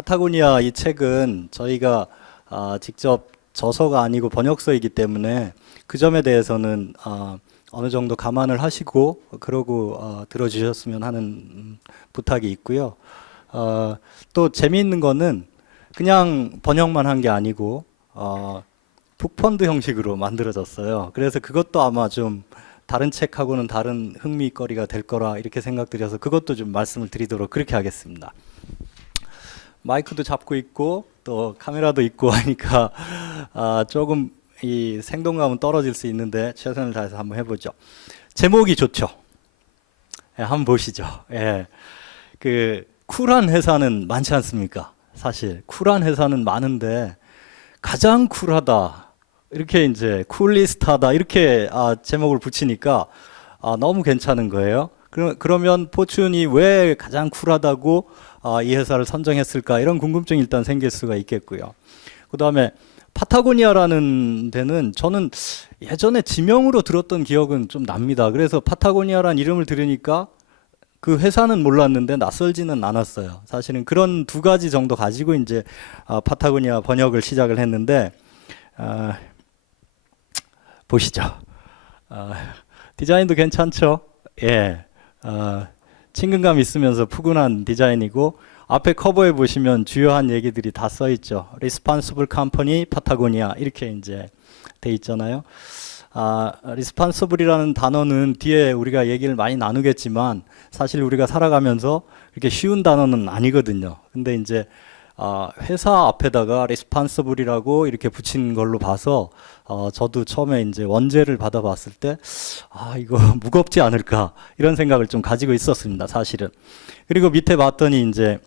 파타고니아 이 책은 저희가 직접 저서가 아니고 번역서이기 때문에 그 점에 대해서는 어느 정도 감안을 하시고 그러고 들어주셨으면 하는 부탁이 있고요. 또 재미있는 거는 그냥 번역만 한 게 아니고 북펀드 형식으로 만들어졌어요. 그래서 그것도 아마 좀 다른 책하고는 다른 흥미거리가 될 거라 이렇게 생각드려서 그것도 좀 말씀을 드리도록 그렇게 하겠습니다. 마이크도 잡고 있고 또 카메라도 있고 하니까 조금 이 생동감은 떨어질 수 있는데 최선을 다해서 한번 해보죠. 제목이 좋죠. 예, 한번 보시죠. 예, 그 쿨한 회사는 많지 않습니까? 사실 쿨한 회사는 많은데 가장 쿨하다 이렇게 이제 쿨리스트하다 이렇게 제목을 붙이니까 너무 괜찮은 거예요. 그러면 포춘이 왜 가장 쿨하다고 이 회사를 선정했을까 이런 궁금증이 일단 생길 수가 있겠고요. 그 다음에 파타고니아라는 데는 저는 예전에 지명으로 들었던 기억은 좀 납니다. 그래서 파타고니아라는 이름을 들으니까 그 회사는 몰랐는데 낯설지는 않았어요. 사실은 그런 두 가지 정도 가지고 이제 파타고니아 번역을 시작을 했는데 보시죠. 디자인도 괜찮죠? 예, 친근감 있으면서 푸근한 디자인이고 앞에 커버에 보시면 주요한 얘기들이 다 써 있죠. Responsible Company Patagonia 이렇게 이제 돼 있잖아요. Responsible이라는 단어는 뒤에 우리가 얘기를 많이 나누겠지만 사실 우리가 살아가면서 이렇게 쉬운 단어는 아니거든요. 근데 이제 회사 앞에다가 responsible이라고 이렇게 붙인 걸로 봐서 저도 처음에 이제 원제를 받아봤을 때 이거 무겁지 않을까 이런 생각을 좀 가지고 있었습니다. 사실은. 그리고 밑에 봤더니 이제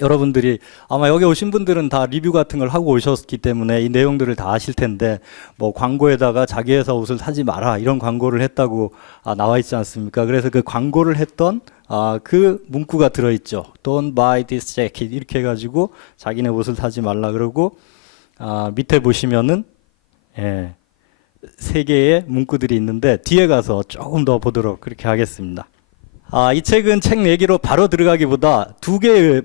여러분들이 아마 여기 오신 분들은 다 리뷰 같은 걸 하고 오셨기 때문에 이 내용들을 다 아실 텐데 뭐 광고에다가 자기 회사 옷을 사지 마라 이런 광고를 했다고 나와 있지 않습니까? 그래서 그 광고를 했던 그 문구가 들어있죠. Don't buy this jacket 이렇게 해가지고 자기네 옷을 사지 말라 그러고 밑에 보시면은 세 개의 문구들이 있는데 뒤에 가서 조금 더 보도록 그렇게 하겠습니다. 이 책은 책 내기로 바로 들어가기보다 두 개의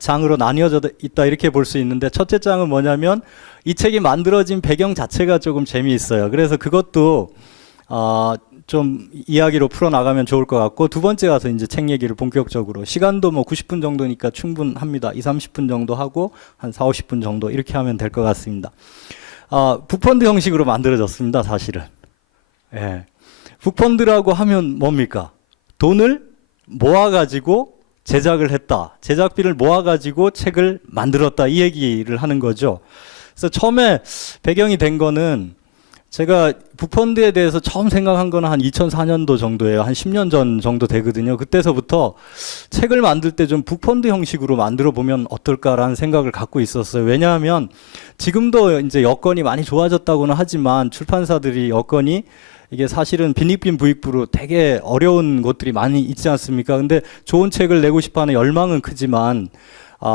장으로 나뉘어져 있다 이렇게 볼 수 있는데 첫째 장은 뭐냐면 이 책이 만들어진 배경 자체가 조금 재미있어요. 그래서 그것도 좀 이야기로 풀어나가면 좋을 것 같고 두 번째 가서 이제 책 얘기를 본격적으로 시간도 뭐 90분 정도니까 충분합니다. 20-30분 정도 하고 한 40-50분 정도 이렇게 하면 될 것 같습니다. 북펀드 형식으로 만들어졌습니다. 사실은. 예. 북펀드라고 하면 뭡니까? 돈을 모아가지고 제작을 했다. 제작비를 모아가지고 책을 만들었다. 이 얘기를 하는 거죠. 그래서 처음에 배경이 된 거는 제가 북펀드에 대해서 처음 생각한 거는 한 2004년도 정도예요. 한 10년 전 정도 되거든요. 그때서부터 책을 만들 때 좀 북펀드 형식으로 만들어 보면 어떨까라는 생각을 갖고 있었어요. 왜냐하면 지금도 이제 여건이 많이 좋아졌다고는 하지만 출판사들이 여건이 이게 사실은 빈익빈 부익부로 되게 어려운 곳들이 많이 있지 않습니까? 근데 좋은 책을 내고 싶어하는 열망은 크지만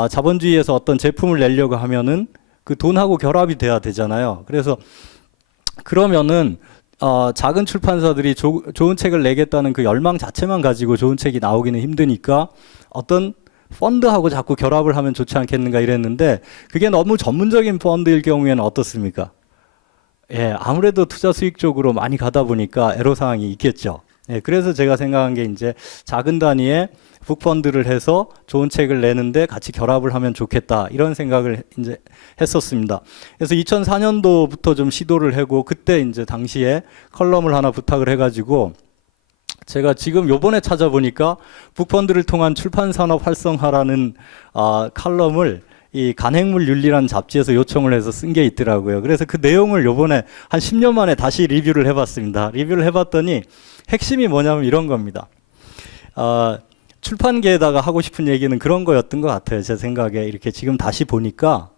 자본주의에서 어떤 제품을 내려고 하면은 그 돈하고 결합이 돼야 되잖아요. 그래서 그러면은 작은 출판사들이 좋은 책을 내겠다는 그 열망 자체만 가지고 좋은 책이 나오기는 힘드니까 어떤 펀드하고 자꾸 결합을 하면 좋지 않겠는가 이랬는데 그게 너무 전문적인 펀드일 경우에는 어떻습니까? 예, 아무래도 투자 수익 쪽으로 많이 가다 보니까 애로사항이 있겠죠. 예, 그래서 제가 생각한 게 이제 작은 단위의 북펀드를 해서 좋은 책을 내는데 같이 결합을 하면 좋겠다 이런 생각을 이제 했었습니다. 그래서 2004년도부터 좀 시도를 하고 그때 이제 당시에 컬럼을 하나 부탁을 해가지고 제가 지금 요번에 찾아보니까 북펀드를 통한 출판산업 활성화라는 칼럼을 이 간행물 윤리라는 잡지에서 요청을 해서 쓴 게 있더라고요. 그래서 그 내용을 요번에 한 10년 만에 다시 리뷰를 해봤습니다. 리뷰를 해봤더니 핵심이 뭐냐면 이런 겁니다. 출판계에다가 하고 싶은 얘기는 그런 거였던 것 같아요. 제 생각에 이렇게 지금 다시 보니까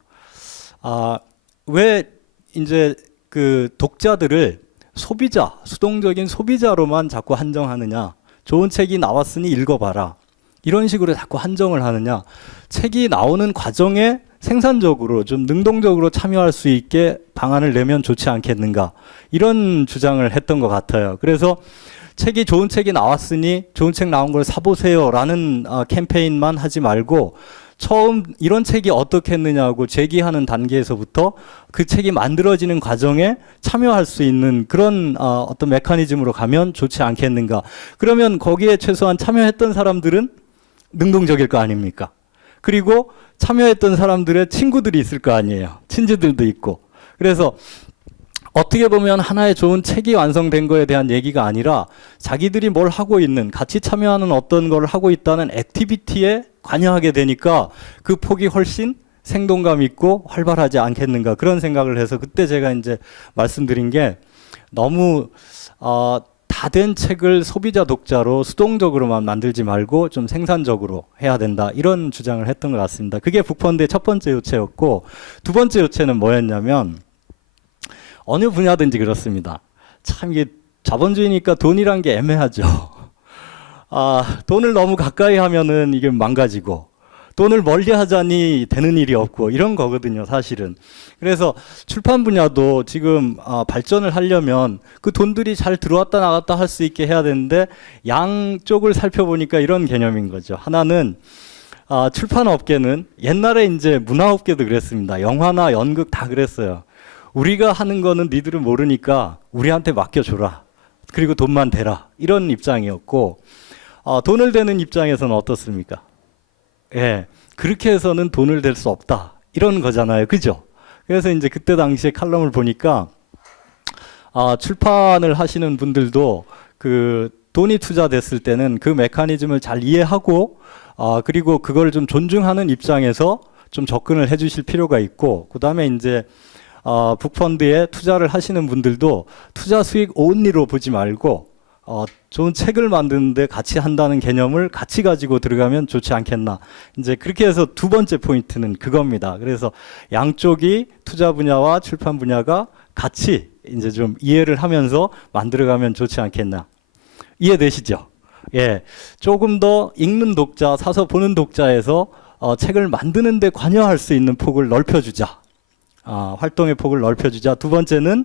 왜 이제 그 독자들을 소비자, 수동적인 소비자로만 자꾸 한정하느냐. 좋은 책이 나왔으니 읽어봐라. 이런 식으로 자꾸 한정을 하느냐. 책이 나오는 과정에 생산적으로 좀 능동적으로 참여할 수 있게 방안을 내면 좋지 않겠는가. 이런 주장을 했던 것 같아요. 그래서 좋은 책이 나왔으니 좋은 책 나온 걸 사보세요 라는 캠페인만 하지 말고 처음 이런 책이 어떻게 했느냐고 제기하는 단계에서부터 그 책이 만들어지는 과정에 참여할 수 있는 그런 어떤 메커니즘으로 가면 좋지 않겠는가. 그러면 거기에 최소한 참여했던 사람들은 능동적일 거 아닙니까? 그리고 참여했던 사람들의 친구들이 있을 거 아니에요. 친지들도 있고. 그래서 어떻게 보면 하나의 좋은 책이 완성된 거에 대한 얘기가 아니라 자기들이 뭘 하고 있는, 같이 참여하는 어떤 걸 하고 있다는 액티비티에 관여하게 되니까 그 폭이 훨씬 생동감 있고 활발하지 않겠는가, 그런 생각을 해서 그때 제가 이제 말씀드린 게 너무 다 된 책을 소비자 독자로 수동적으로만 만들지 말고 좀 생산적으로 해야 된다, 이런 주장을 했던 것 같습니다. 그게 북펀드의 첫 번째 요체였고, 두 번째 요체는 뭐였냐면 어느 분야든지 그렇습니다. 참 이게 자본주의니까 돈이란 게 애매하죠. 돈을 너무 가까이 하면은 이게 망가지고, 돈을 멀리 하자니 되는 일이 없고, 이런 거거든요, 사실은. 그래서 출판 분야도 지금 발전을 하려면 그 돈들이 잘 들어왔다 나갔다 할 수 있게 해야 되는데, 양쪽을 살펴보니까 이런 개념인 거죠. 하나는 출판 업계는 옛날에 이제 문화 업계도 그랬습니다. 영화나 연극 다 그랬어요. 우리가 하는 거는 니들은 모르니까 우리한테 맡겨줘라. 그리고 돈만 대라. 이런 입장이었고, 돈을 대는 입장에서는 어떻습니까? 예, 그렇게 해서는 돈을 댈 수 없다, 이런 거잖아요, 그죠? 그래서 이제 그때 당시에 칼럼을 보니까 출판을 하시는 분들도 그 돈이 투자됐을 때는 그 메커니즘을 잘 이해하고 그리고 그걸 좀 존중하는 입장에서 좀 접근을 해주실 필요가 있고, 그 다음에 이제 북펀드에 투자를 하시는 분들도 투자 수익 온리로 보지 말고 좋은 책을 만드는데 같이 한다는 개념을 같이 가지고 들어가면 좋지 않겠나. 이제 그렇게 해서 두 번째 포인트는 그겁니다. 그래서 양쪽이 투자 분야와 출판 분야가 같이 이제 좀 이해를 하면서 만들어가면 좋지 않겠나. 이해되시죠? 예, 조금 더 읽는 독자, 사서 보는 독자에서 책을 만드는 데 관여할 수 있는 폭을 넓혀주자. 활동의 폭을 넓혀주자. 두 번째는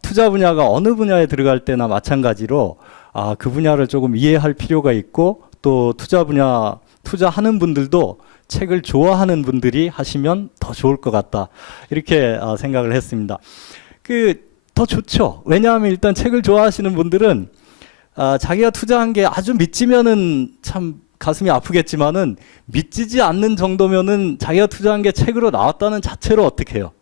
투자 분야가 어느 분야에 들어갈 때나 마찬가지로 그 분야를 조금 이해할 필요가 있고, 또 투자 분야 투자하는 분들도 책을 좋아하는 분들이 하시면 더 좋을 것 같다, 이렇게 생각을 했습니다. 더 좋죠. 왜냐하면 일단 책을 좋아하시는 분들은 자기가 투자한 게 아주 믿지면은 참 가슴이 아프겠지만은, 믿지지 않는 정도면은 자기가 투자한 게 책으로 나왔다는 자체로 어떻게 해요?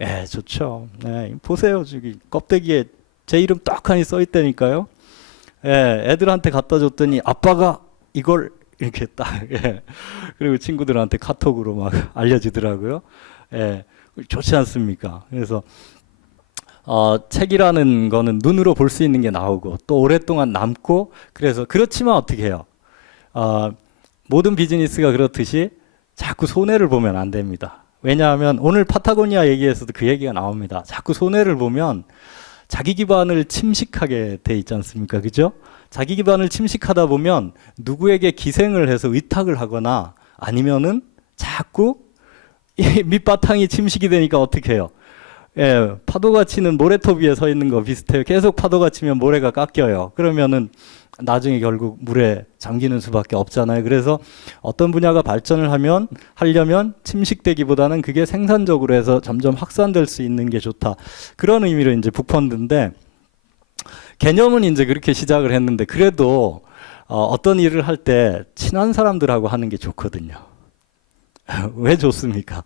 예, 좋죠. 예, 보세요. 저기 껍데기에 제 이름 떡하니 써 있다니까요. 예, 애들한테 갖다 줬더니 아빠가 이걸 이렇게 딱, 예. 그리고 친구들한테 카톡으로 막 알려주더라고요. 예, 좋지 않습니까? 그래서 책이라는 거는 눈으로 볼 수 있는 게 나오고 또 오랫동안 남고, 그래서 그렇지만 어떻게 해요? 모든 비즈니스가 그렇듯이 자꾸 손해를 보면 안 됩니다. 왜냐하면 오늘 파타고니아 얘기에서도 그 얘기가 나옵니다. 자꾸 손해를 보면 자기 기반을 침식하게 돼 있지 않습니까? 그죠? 자기 기반을 침식하다 보면 누구에게 기생을 해서 의탁을 하거나 아니면은 자꾸 이 밑바탕이 침식이 되니까 어떻게 해요? 예, 파도가 치는 모래톱 위에 서 있는 거 비슷해요. 계속 파도가 치면 모래가 깎여요. 그러면은 나중에 결국 물에 잠기는 수밖에 없잖아요. 그래서 어떤 분야가 발전을 하려면 침식되기보다는 그게 생산적으로 해서 점점 확산될 수 있는 게 좋다. 그런 의미로 이제 북펀드인데, 개념은 이제 그렇게 시작을 했는데, 그래도 어떤 일을 할 때 친한 사람들하고 하는 게 좋거든요. 왜 좋습니까?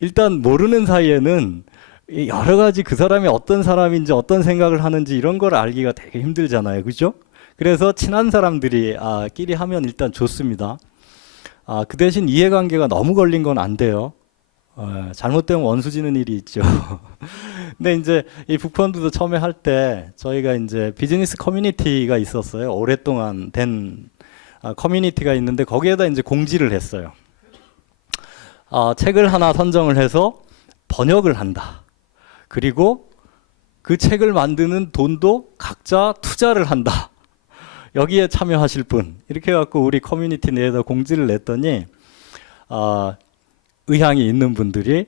일단 모르는 사이에는 여러 가지 그 사람이 어떤 사람인지 어떤 생각을 하는지 이런 걸 알기가 되게 힘들잖아요. 그죠? 그래서 친한 사람들이 끼리 하면 일단 좋습니다. 그 대신 이해관계가 너무 걸린 건 안 돼요. 잘못되면 원수 지는 일이 있죠. 근데 이제 이 북펀드도 처음에 할 때 저희가 이제 비즈니스 커뮤니티가 있었어요. 오랫동안 된 커뮤니티가 있는데 거기에다 이제 공지를 했어요. 책을 하나 선정을 해서 번역을 한다. 그리고 그 책을 만드는 돈도 각자 투자를 한다. 여기에 참여하실 분. 이렇게 해갖고 우리 커뮤니티 내에다 공지를 냈더니 의향이 있는 분들이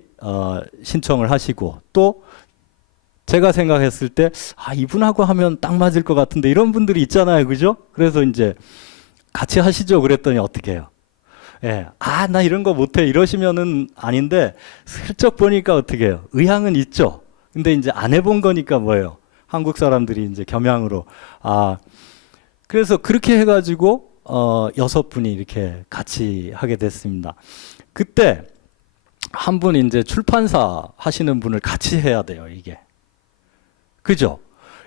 신청을 하시고, 또 제가 생각했을 때 이분하고 하면 딱 맞을 것 같은데 이런 분들이 있잖아요. 그죠? 그래서 이제 같이 하시죠. 그랬더니 어떻게 해요? 예, 아, 나 이런 거 못해 이러시면은 아닌데 슬쩍 보니까 어떻게 해요? 의향은 있죠. 근데 이제 안 해본 거니까 뭐예요? 한국 사람들이 이제 겸양으로 아, 그래서 그렇게 해가지고 6분이 이렇게 같이 하게 됐습니다. 그때 한 분 이제 출판사 하시는 분을 같이 해야 돼요, 이게. 그죠?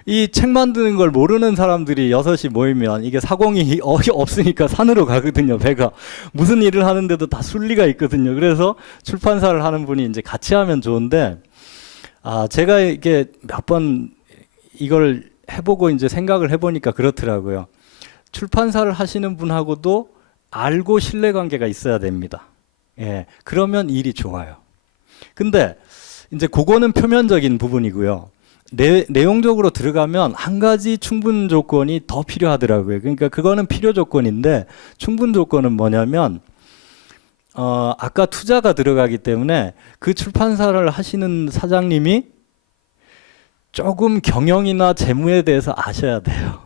이 책 만드는 걸 모르는 사람들이 6이 모이면 이게 사공이 없으니까 산으로 가거든요, 배가. 무슨 일을 하는데도 다 순리가 있거든요. 그래서 출판사를 하는 분이 이제 같이 하면 좋은데, 제가 이게 몇 번 이걸 해보고 이제 생각을 해보니까 그렇더라고요. 출판사를 하시는 분하고도 알고 신뢰관계가 있어야 됩니다. 예, 그러면 일이 좋아요. 근데 이제 그거는 표면적인 부분이고요. 내용적으로 들어가면 한 가지 충분 조건이 더 필요하더라고요. 그러니까 그거는 필요 조건인데 충분 조건은 뭐냐면 아까 투자가 들어가기 때문에 그 출판사를 하시는 사장님이 조금 경영이나 재무에 대해서 아셔야 돼요.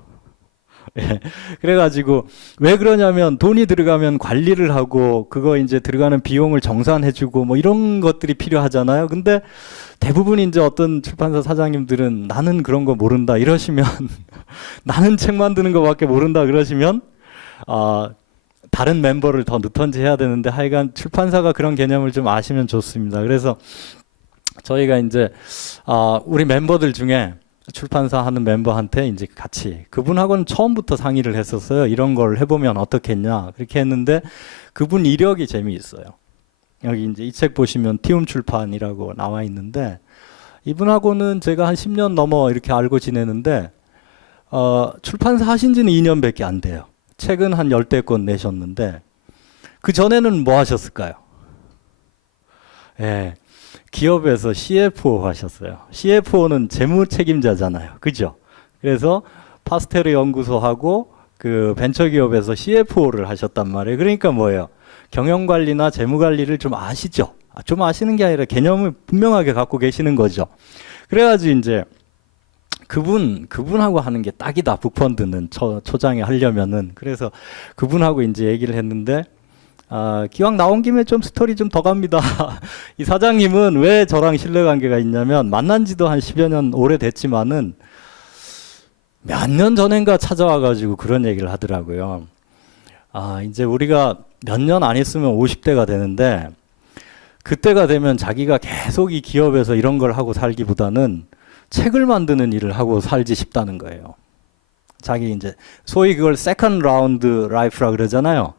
예. 그래가지고 왜 그러냐면 돈이 들어가면 관리를 하고 그거 이제 들어가는 비용을 정산해주고 뭐 이런 것들이 필요하잖아요. 근데 대부분 이제 어떤 출판사 사장님들은 나는 그런 거 모른다 이러시면 나는 책 만드는 거밖에 모른다 그러시면 다른 멤버를 더 넣던지 해야 되는데 하여간 출판사가 그런 개념을 좀 아시면 좋습니다. 그래서 저희가 이제 우리 멤버들 중에 출판사 하는 멤버한테 이제 같이 그분하고는 처음부터 상의를 했었어요. 이런 걸 해보면 어떻겠냐 그렇게 했는데 그분 이력이 재미있어요. 여기 이제 이 책 보시면 티움 출판이라고 나와 있는데 이분하고는 제가 한 10년 넘어 이렇게 알고 지내는데 출판사 하신 지는 2년밖에 안 돼요. 책은 한 10권 내셨는데 그 전에는 뭐 하셨을까요? 예. 기업에서 CFO 하셨어요. CFO는 재무 책임자잖아요. 그죠? 그래서 파스테르 연구소하고 그 벤처기업에서 CFO를 하셨단 말이에요. 그러니까 뭐예요? 경영관리나 재무관리를 좀 아시죠? 좀 아시는 게 아니라 개념을 분명하게 갖고 계시는 거죠. 그래가지고 이제 그분하고 하는 게 딱이다. 북펀드는 초장에 하려면은. 그래서 그분하고 이제 얘기를 했는데 기왕 나온 김에 좀 스토리 좀 더 갑니다. 이 사장님은 왜 저랑 신뢰관계가 있냐면 만난 지도 한 10여 년 오래됐지만은 몇 년 전인가 찾아와가지고 그런 얘기를 하더라고요. 이제 우리가 몇 년 안 있으면 50대가 되는데 그때가 되면 자기가 계속 이 기업에서 이런 걸 하고 살기보다는 책을 만드는 일을 하고 살지 싶다는 거예요. 자기 이제 소위 그걸 세컨드 라운드 라이프라 그러잖아요.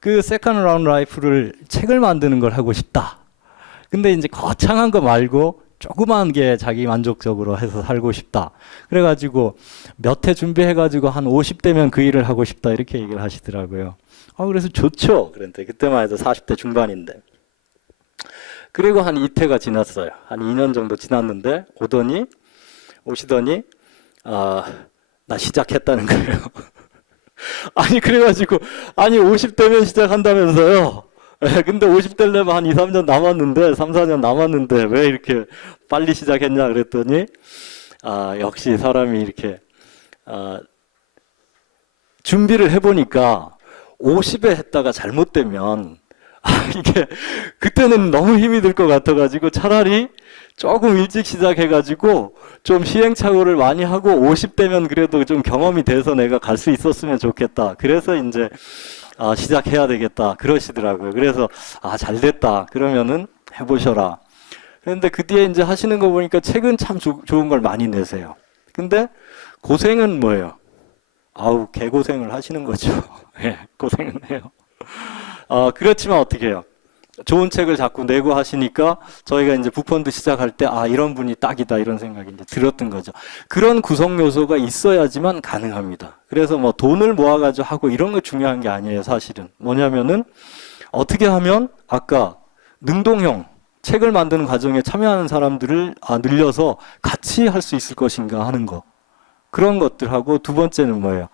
그 세컨드 라운드 라이프를 책을 만드는 걸 하고 싶다. 근데 이제 거창한 거 말고 조그만 게 자기 만족적으로 해서 살고 싶다. 그래가지고 몇 해 준비해가지고 한 50대면 그 일을 하고 싶다 이렇게 얘기를 하시더라고요. 그래서 좋죠. 그런데 그때만 해도 40대 중반인데. 그리고 한 이태가 지났어요. 한 2년 정도 지났는데 오시더니 나 시작했다는 거예요. 아니 그래가지고 50대면 시작한다면서요. 근데 50대려면 한 2, 3년 남았는데 3, 4년 남았는데 왜 이렇게 빨리 시작했냐 그랬더니 역시 사람이 이렇게 준비를 해보니까 50에 했다가 잘못되면 이게 그때는 너무 힘이 들 것 같아가지고 차라리 조금 일찍 시작해가지고 좀 시행착오를 많이 하고 50대면 그래도 좀 경험이 돼서 내가 갈 수 있었으면 좋겠다. 그래서 이제 시작해야 되겠다 그러시더라고요. 그래서 잘됐다 그러면은 해보셔라. 그런데 그 뒤에 이제 하시는 거 보니까 책은 참 좋은 걸 많이 내세요. 근데 고생은 뭐예요? 개고생을 하시는 거죠. 예, 고생은 해요. 그렇지만 어떻게 해요? 좋은 책을 자꾸 내고 하시니까 저희가 이제 북펀드 시작할 때 이런 분이 딱이다 이런 생각이 이제 들었던 거죠. 그런 구성 요소가 있어야지만 가능합니다. 그래서 뭐 돈을 모아가지고 하고 이런 거 중요한 게 아니에요, 사실은. 뭐냐면은 어떻게 하면 아까 능동형 책을 만드는 과정에 참여하는 사람들을 늘려서 같이 할 수 있을 것인가 하는 거. 그런 것들하고 두 번째는 뭐예요?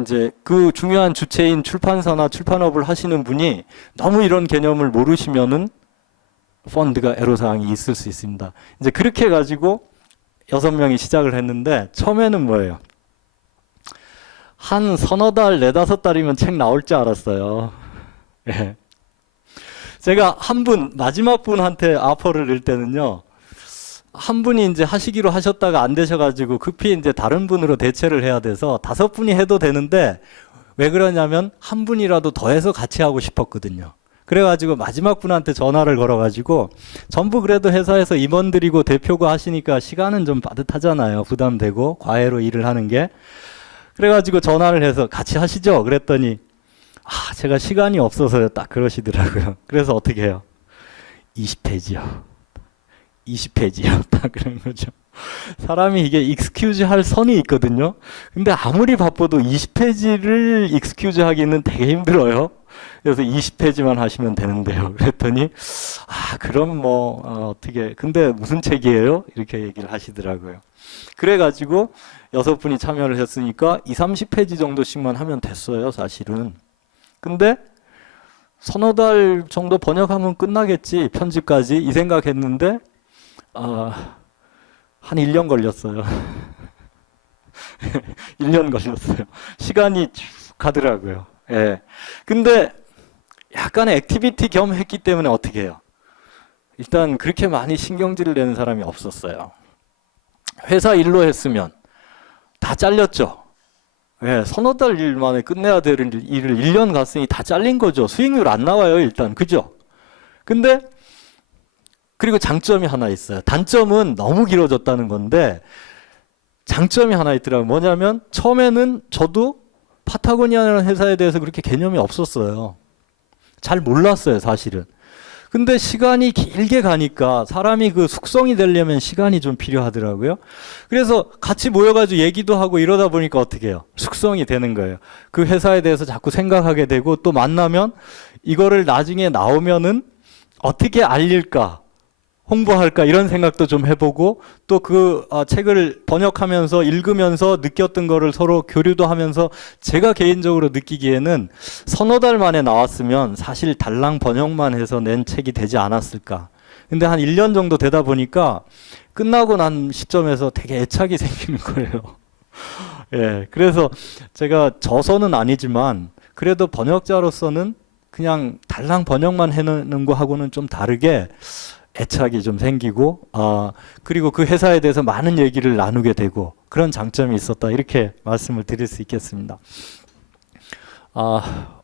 이제 그 중요한 주체인 출판사나 출판업을 하시는 분이 너무 이런 개념을 모르시면은 펀드가 애로사항이 있을 수 있습니다. 이제 그렇게 해가지고 6명이 시작을 했는데 처음에는 뭐예요? 한 서너 달, 네다섯 달이면 책 나올 줄 알았어요. 예. 제가 한 분, 마지막 분한테 아퍼를 낼 때는요, 한 분이 이제 하시기로 하셨다가 안 되셔가지고 급히 이제 다른 분으로 대체를 해야 돼서 5분이 해도 되는데 왜 그러냐면 한 분이라도 더해서 같이 하고 싶었거든요. 그래가지고 마지막 분한테 전화를 걸어가지고 전부 그래도 회사에서 임원들이고 대표고 하시니까 시간은 좀 빠듯하잖아요. 부담되고 과외로 일을 하는 게. 그래가지고 전화를 해서 같이 하시죠. 그랬더니 제가 시간이 없어서요. 딱 그러시더라고요. 그래서 어떻게 해요? 20페이지요. 20페이지요. 딱 그런 거죠. 사람이 이게 익스큐즈 할 선이 있거든요. 근데 아무리 바빠도 20페이지를 익스큐즈 하기는 되게 힘들어요. 그래서 20페이지만 하시면 되는데요. 그랬더니 그럼 어떻게 근데 무슨 책이에요? 이렇게 얘기를 하시더라고요. 그래가지고 6분이 참여를 했으니까 20-30페이지 정도씩만 하면 됐어요. 사실은. 근데 서너 달 정도 번역하면 끝나겠지. 편집까지 이 생각했는데 한 1년 걸렸어요. 1년 걸렸어요. 시간이 쭉 가더라고요. 예. 근데 약간의 액티비티 겸 했기 때문에 어떻게 해요? 일단 그렇게 많이 신경질을 내는 사람이 없었어요. 회사 일로 했으면 다 잘렸죠. 예, 서너 달 일 만에 끝내야 될 일을 1년 갔으니 다 잘린 거죠. 수익률 안 나와요, 일단. 그죠? 근데 그리고 장점이 하나 있어요. 단점은 너무 길어졌다는 건데 장점이 하나 있더라고요. 뭐냐면 처음에는 저도 파타고니아라는 회사에 대해서 그렇게 개념이 없었어요. 잘 몰랐어요, 사실은. 근데 시간이 길게 가니까 사람이 그 숙성이 되려면 시간이 좀 필요하더라고요. 그래서 같이 모여가지고 얘기도 하고 이러다 보니까 어떻게 해요? 숙성이 되는 거예요. 그 회사에 대해서 자꾸 생각하게 되고 또 만나면 이거를 나중에 나오면은 어떻게 알릴까? 홍보할까 이런 생각도 좀 해보고 또 그 책을 번역하면서 읽으면서 느꼈던 거를 서로 교류도 하면서 제가 개인적으로 느끼기에는 서너 달 만에 나왔으면 사실 달랑 번역만 해서 낸 책이 되지 않았을까. 근데 한 1년 정도 되다 보니까 끝나고 난 시점에서 되게 애착이 생기는 거예요. 예, 그래서 제가 저서는 아니지만 그래도 번역자로서는 그냥 달랑 번역만 해놓는 거하고는 좀 다르게 애착이 좀 생기고 그리고 그 회사에 대해서 많은 얘기를 나누게 되고 그런 장점이 있었다 이렇게 말씀을 드릴 수 있겠습니다.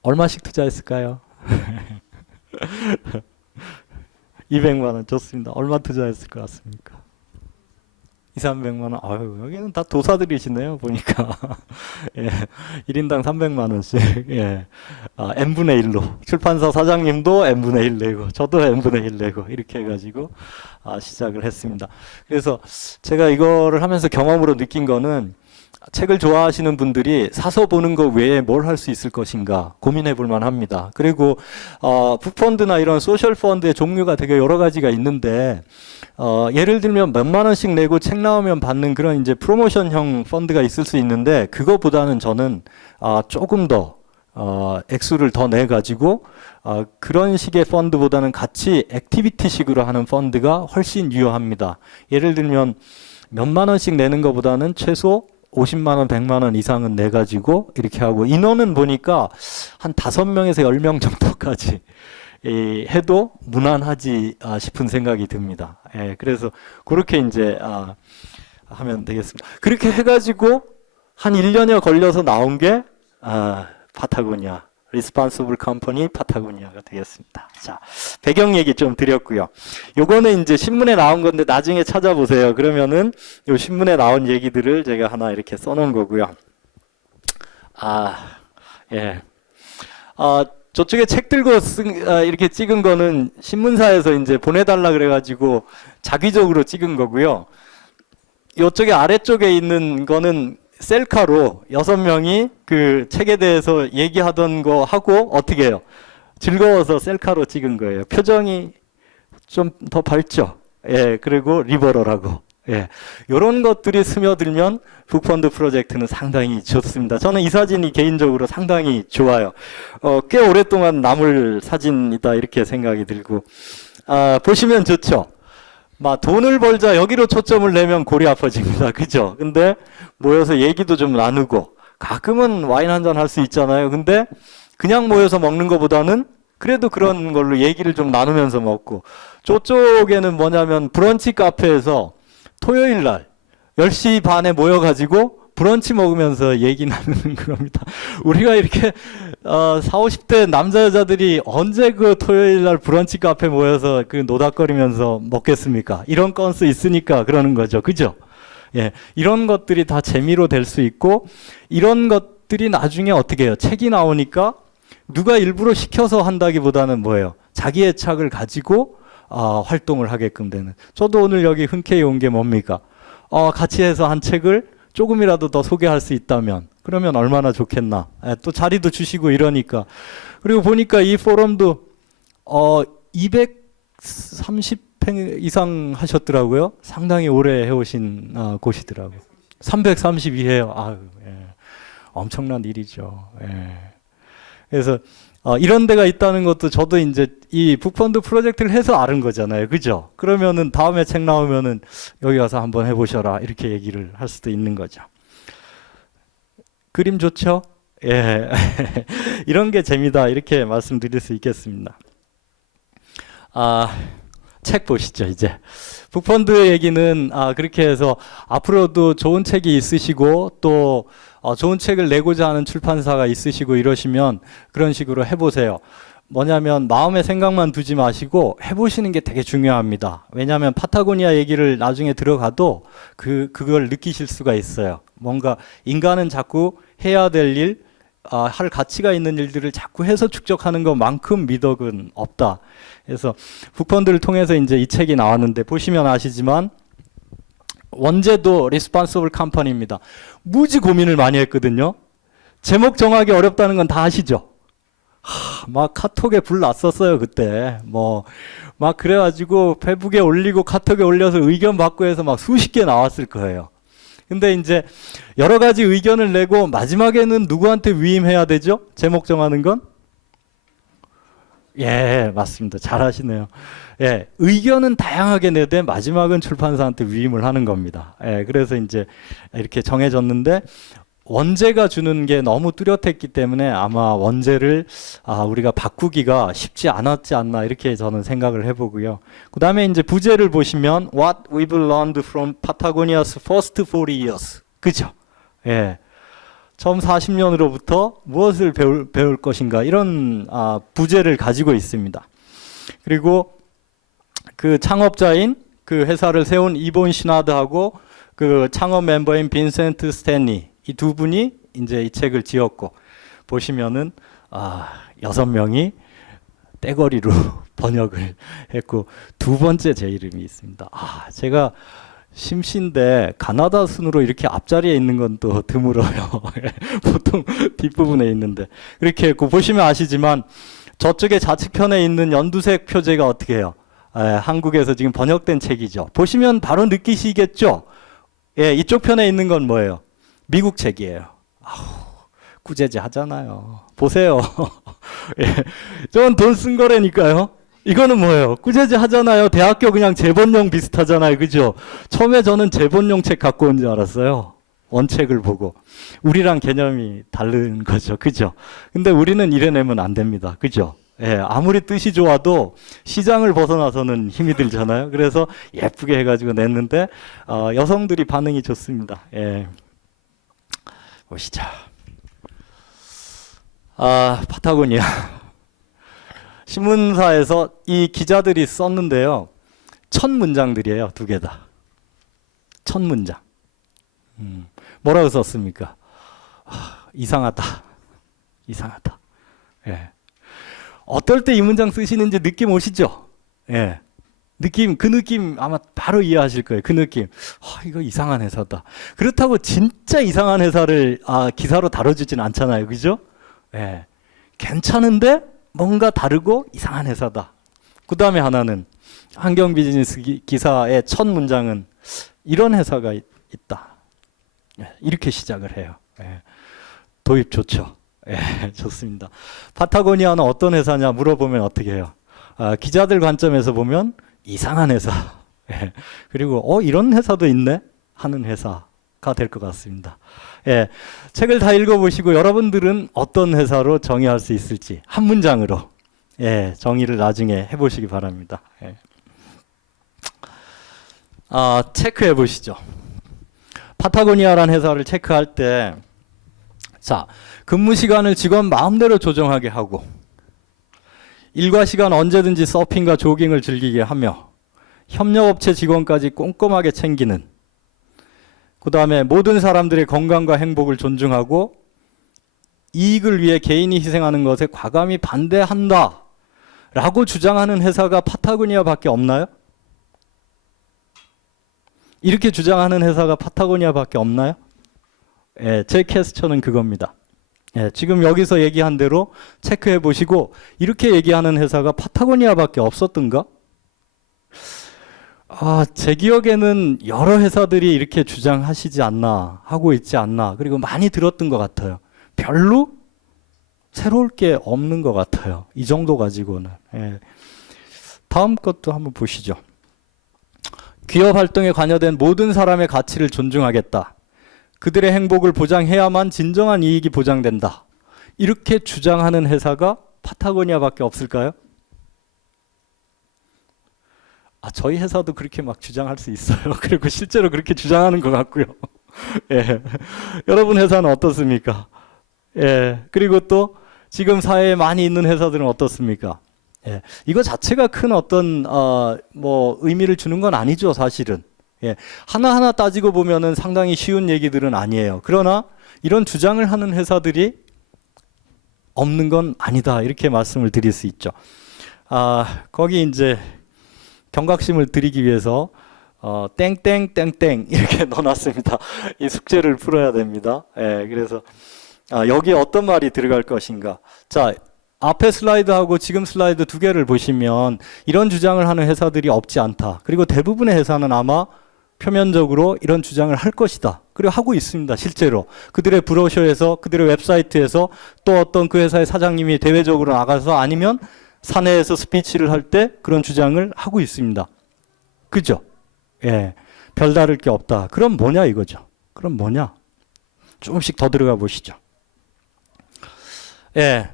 얼마씩 투자했을까요? 200만 원 좋습니다. 얼마 투자했을 것 같습니까? 200~300만 원. 아유, 여기는 다 도사들이시네요, 보니까. 예, 1인당 300만 원씩. 예. n분의 1로. 출판사 사장님도 n분의 1 내고, 저도 n분의 1 내고, 이렇게 해가지고, 시작을 했습니다. 그래서 제가 이거를 하면서 경험으로 느낀 거는 책을 좋아하시는 분들이 사서 보는 거 외에 뭘 할 수 있을 것인가 고민해 볼 만합니다. 그리고 북펀드나 이런 소셜 펀드의 종류가 되게 여러 가지가 있는데 예를 들면 몇만 원씩 내고 책 나오면 받는 그런 이제 프로모션형 펀드가 있을 수 있는데 그거보다는 저는 조금 더 액수를 더 내 가지고 그런 식의 펀드보다는 같이 액티비티식으로 하는 펀드가 훨씬 유효합니다. 예를 들면 몇만 원씩 내는 것보다는 최소 50만 원, 100만 원 이상은 내 가지고 이렇게 하고 인원은 보니까 한 5명에서 10명 정도까지 해도 무난하지 싶은 생각이 듭니다. 예, 그래서 그렇게 이제 하면 되겠습니다. 그렇게 해가지고 한 1년여 걸려서 나온 게 파타고니아, 리스폰시블 컴퍼니 파타고니아가 되겠습니다. 자, 배경 얘기 좀 드렸고요. 요거는 이제 신문에 나온 건데 나중에 찾아보세요. 그러면은 요 신문에 나온 얘기들을 제가 하나 이렇게 써놓은 거고요. 예. 저쪽에 책 들고 이렇게 찍은 거는 신문사에서 이제 보내달라 그래가지고 자기적으로 찍은 거고요. 이쪽에 아래쪽에 있는 거는 셀카로 6명이 그 책에 대해서 얘기하던 거 하고 어떻게 해요? 즐거워서 셀카로 찍은 거예요. 표정이 좀 더 밝죠? 예, 그리고 리버럴하고. 예, 이런 것들이 스며들면 북펀드 프로젝트는 상당히 좋습니다. 저는 이 사진이 개인적으로 상당히 좋아요. 꽤 오랫동안 남을 사진이다 이렇게 생각이 들고 보시면 좋죠? 돈을 벌자 여기로 초점을 내면 골이 아파집니다. 그죠? 근데 모여서 얘기도 좀 나누고 가끔은 와인 한 잔 할 수 있잖아요. 근데 그냥 모여서 먹는 것보다는 그래도 그런 걸로 얘기를 좀 나누면서 먹고, 저쪽에는 뭐냐면 브런치 카페에서 토요일 날 10시 반에 모여가지고 브런치 먹으면서 얘기 나누는 겁니다. 우리가 이렇게 40, 50대 남자 여자들이 언제 그 토요일 날 브런치 카페 모여서 그 노닥거리면서 먹겠습니까? 이런 건수 있으니까 그러는 거죠. 그죠? 예, 이런 것들이 다 재미로 될 수 있고, 이런 것들이 나중에 어떻게 해요? 책이 나오니까 누가 일부러 시켜서 한다기보다는 뭐예요? 자기의 착을 가지고 활동을 하게끔 되는. 저도 오늘 여기 흔쾌히 온 게 뭡니까? 같이 해서 한 책을 조금이라도 더 소개할 수 있다면 그러면 얼마나 좋겠나. 또 자리도 주시고 이러니까. 그리고 보니까 이 포럼도 230회 이상 하셨더라고요. 상당히 오래 해오신 곳이더라고요. 332회요. 아유, 예. 엄청난 일이죠. 예. 그래서 이런 데가 있다는 것도 저도 이제 이 북펀드 프로젝트를 해서 아는 거잖아요. 그죠? 그러면은 다음에 책 나오면은 여기 가서 한번 해보셔라. 이렇게 얘기를 할 수도 있는 거죠. 그림 좋죠? 예. 이런 게 재미다. 이렇게 말씀드릴 수 있겠습니다. 책 보시죠, 이제. 북펀드 얘기는 그렇게 해서 앞으로도 좋은 책이 있으시고 또 좋은 책을 내고자 하는 출판사가 있으시고 이러시면 그런 식으로 해보세요. 뭐냐면 마음의 생각만 두지 마시고 해보시는 게 되게 중요합니다. 왜냐하면 파타고니아 얘기를 나중에 들어가도 그걸 느끼실 수가 있어요. 뭔가 인간은 자꾸 해야 될 일, 할 가치가 있는 일들을 자꾸 해서 축적하는 것만큼 미덕은 없다. 그래서 북펀드를 통해서 이제 이 책이 나왔는데 보시면 아시지만 원제도 리스폰서블 컴퍼니입니다. 무지 고민을 많이 했거든요. 제목 정하기 어렵다는 건 다 아시죠? 막 카톡에 불 났었어요 그때. 막 그래가지고 페북에 올리고 카톡에 올려서 의견 받고 해서 막 수십 개 나왔을 거예요. 근데 이제 여러 가지 의견을 내고 마지막에는 누구한테 위임해야 되죠? 제목 정하는 건? 예, 맞습니다. 잘하시네요. 예, 의견은 다양하게 내되 마지막은 출판사한테 위임을 하는 겁니다. 예, 그래서 이제 이렇게 정해졌는데 원제가 주는 게 너무 뚜렷했기 때문에 아마 원제를 우리가 바꾸기가 쉽지 않았지 않나 이렇게 저는 생각을 해보고요. 그 다음에 이제 부제를 보시면 What we've learned from Patagonia's first 40 years. 그죠? 예. 처음 40년으로부터 무엇을 배울 것인가 이런 부제를 가지고 있습니다. 그리고 그 창업자인 그 회사를 세운 이본 시나드하고 그 창업 멤버인 빈센트 스탠리 이 두 분이 이제 이 책을 지었고 보시면은 6명이 떼거리로 번역을 했고 두 번째 제 이름이 있습니다. 제가 심씨인데 가나다 순으로 이렇게 앞자리에 있는 건 또 드물어요. 보통 뒷부분에 있는데 그렇게 했고 보시면 아시지만 저쪽에 좌측편에 있는 연두색 표제가 어떻게 해요? 한국에서 지금 번역된 책이죠. 보시면 바로 느끼시겠죠? 예, 이쪽 편에 있는 건 뭐예요? 미국 책이에요. 꾸재지 하잖아요. 보세요. 예, 저건 돈 쓴 거라니까요. 이거는 뭐예요? 꾸재지 하잖아요. 대학교 그냥 제본용 비슷하잖아요. 그죠? 처음에 저는 제본용 책 갖고 온 줄 알았어요. 원책을 보고. 우리랑 개념이 다른 거죠. 그죠? 근데 우리는 이래내면 안 됩니다. 그죠? 예, 아무리 뜻이 좋아도 시장을 벗어나서는 힘이 들잖아요. 그래서 예쁘게 해가지고 냈는데 여성들이 반응이 좋습니다. 예. 보시죠. 파타고니아. 신문사에서 이 기자들이 썼는데요. 첫 문장들이에요. 두 개 다. 첫 문장. 뭐라고 썼습니까? 이상하다. 이상하다. 예. 어떨 때 이 문장 쓰시는지 느낌 오시죠? 예. 그 느낌 아마 바로 이해하실 거예요. 그 느낌. 이거 이상한 회사다. 그렇다고 진짜 이상한 회사를 기사로 다뤄주진 않잖아요. 그죠? 예. 괜찮은데 뭔가 다르고 이상한 회사다. 그 다음에 하나는 환경 비즈니스 기사의 첫 문장은 이런 회사가 있다. 예. 이렇게 시작을 해요. 예. 도입 좋죠. 예, 좋습니다. 파타고니아는 어떤 회사냐 물어보면 어떻게 해요? 기자들 관점에서 보면 이상한 회사. 예, 그리고 이런 회사도 있네 하는 회사. 될 것 같습니다. 예, 책을 다 읽어보시고 여러분들은 어떤 회사로 정의할 수 있을지 한 문장으로 예, 정의를 나중에 해보시기 바랍니다. 예. 체크해 보시죠. 파타고니아라는 회사를 체크할 때, 자, 근무 시간을 직원 마음대로 조정하게 하고, 일과 시간 언제든지 서핑과 조깅을 즐기게 하며, 협력업체 직원까지 꼼꼼하게 챙기는, 그 다음에 모든 사람들의 건강과 행복을 존중하고, 이익을 위해 개인이 희생하는 것에 과감히 반대한다 라고 주장하는 회사가 파타고니아밖에 없나요? 이렇게 주장하는 회사가 파타고니아밖에 없나요? 예, 제 퀘스천은 그겁니다. 예, 지금 여기서 얘기한 대로 체크해 보시고 이렇게 얘기하는 회사가 파타고니아밖에 없었던가? 제 기억에는 여러 회사들이 이렇게 주장하시지 않나, 하고 있지 않나, 그리고 많이 들었던 것 같아요. 별로 새로울 게 없는 것 같아요. 이 정도 가지고는. 예. 다음 것도 한번 보시죠. 기업 활동에 관여된 모든 사람의 가치를 존중하겠다. 그들의 행복을 보장해야만 진정한 이익이 보장된다. 이렇게 주장하는 회사가 파타고니아밖에 없을까요? 저희 회사도 그렇게 막 주장할 수 있어요. 그리고 실제로 그렇게 주장하는 것 같고요. 예. 여러분 회사는 어떻습니까? 예. 그리고 또 지금 사회에 많이 있는 회사들은 어떻습니까? 예, 이거 자체가 큰 어떤 의미를 주는 건 아니죠, 사실은. 예, 하나하나 따지고 보면은 상당히 쉬운 얘기들은 아니에요. 그러나 이런 주장을 하는 회사들이 없는 건 아니다, 이렇게 말씀을 드릴 수 있죠. 거기 이제 경각심을 드리기 위해서 땡땡땡땡 이렇게 넣어놨습니다. 이 숙제를 풀어야 됩니다. 예, 그래서 여기에 어떤 말이 들어갈 것인가. 자, 앞에 슬라이드하고 지금 슬라이드 두 개를 보시면 이런 주장을 하는 회사들이 없지 않다. 그리고 대부분의 회사는 아마 표면적으로 이런 주장을 할 것이다. 그리고 하고 있습니다. 실제로. 그들의 브로셔에서, 그들의 웹사이트에서, 또 어떤 그 회사의 사장님이 대외적으로 나가서 아니면 사내에서 스피치를 할 때 그런 주장을 하고 있습니다. 그죠? 예. 별다를 게 없다. 그럼 뭐냐 이거죠. 그럼 뭐냐? 조금씩 더 들어가 보시죠. 예.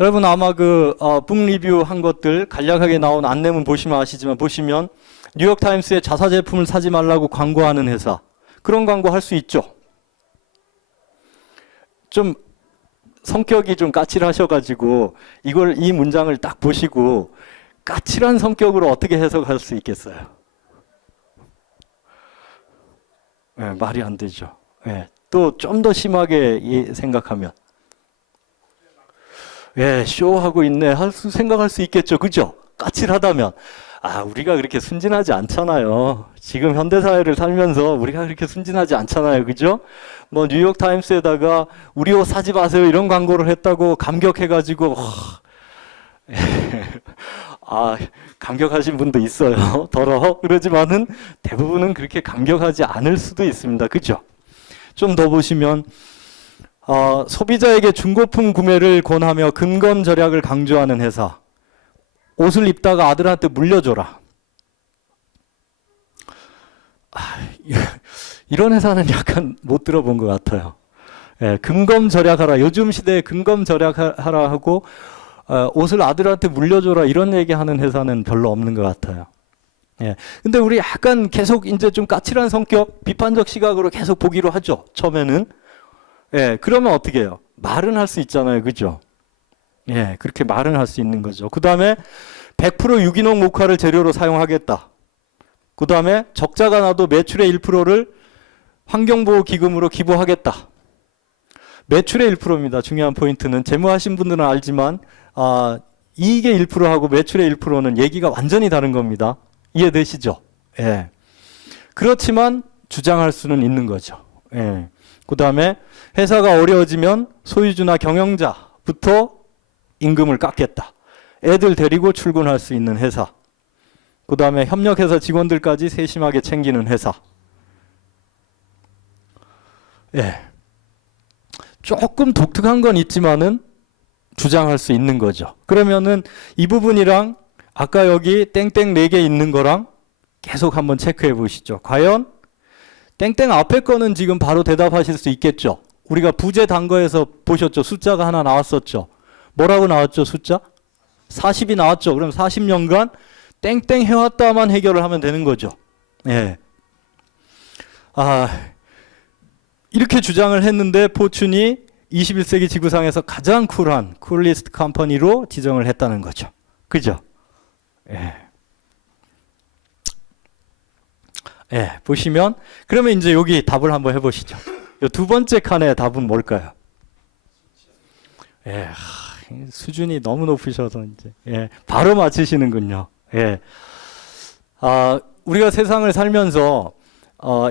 여러분 아마 북 리뷰 한 것들 간략하게 나온 안내문 보시면 아시지만, 보시면 뉴욕타임스의 자사 제품을 사지 말라고 광고하는 회사, 그런 광고 할 수 있죠. 좀 성격이 좀 까칠하셔가지고 이 문장을 딱 보시고 까칠한 성격으로 어떻게 해석할 수 있겠어요? 예, 말이 안 되죠. 예, 또 좀 더 심하게 생각하면, 예, 쇼하고 있네 생각할 수 있겠죠. 그죠? 까칠하다면, 우리가 그렇게 순진하지 않잖아요. 지금 현대사회를 살면서 우리가 그렇게 순진하지 않잖아요. 그죠? 뉴욕타임스에다가 우리 옷 사지 마세요 이런 광고를 했다고 감격해가지고, 감격하신 분도 있어요. 더러 그러지만은 대부분은 그렇게 감격하지 않을 수도 있습니다. 그죠? 좀 더 보시면, 소비자에게 중고품 구매를 권하며 근검 절약을 강조하는 회사. 옷을 입다가 아들한테 물려줘라. 이런 회사는 약간 못 들어본 것 같아요. 예, 근검 절약하라. 요즘 시대에 근검 절약하라 하고 옷을 아들한테 물려줘라 이런 얘기하는 회사는 별로 없는 것 같아요. 예, 근데 우리 약간 계속 이제 좀 까칠한 성격, 비판적 시각으로 계속 보기로 하죠. 처음에는. 예, 그러면 어떻게 해요? 말은 할 수 있잖아요. 그죠? 예, 그렇게 말은 할 수 있는 거죠. 그 다음에 100% 유기농 목화를 재료로 사용하겠다. 그 다음에 적자가 나도 매출의 1%를 환경보호기금으로 기부하겠다. 매출의 1%입니다. 중요한 포인트는 재무하신 분들은 알지만 이익의 1%하고 매출의 1%는 얘기가 완전히 다른 겁니다. 이해되시죠? 예. 그렇지만 주장할 수는 있는 거죠. 예. 그 다음에 회사가 어려워지면 소유주나 경영자부터 임금을 깎겠다. 애들 데리고 출근할 수 있는 회사. 그 다음에 협력회사 직원들까지 세심하게 챙기는 회사. 예. 조금 독특한 건 있지만은 주장할 수 있는 거죠. 그러면은 이 부분이랑 아까 여기 땡땡 4개 있는 거랑 계속 한번 체크해 보시죠. 과연 땡땡 앞에 거는 지금 바로 대답하실 수 있겠죠. 우리가 부재 단거에서 보셨죠. 숫자가 하나 나왔었죠. 뭐라고 나왔죠? 숫자? 40이 나왔죠. 그럼 40년간 땡땡 해왔다만 해결을 하면 되는 거죠. 예. 이렇게 주장을 했는데 포춘이 21세기 지구상에서 가장 쿨한 쿨리스트 컴퍼니로 지정을 했다는 거죠. 그죠? 예. 예, 보시면 그러면 이제 여기 답을 한번 해보시죠. 이 두 번째 칸의 답은 뭘까요? 예, 수준이 너무 높으셔서 이제 바로 맞히시는군요. 예, 우리가 세상을 살면서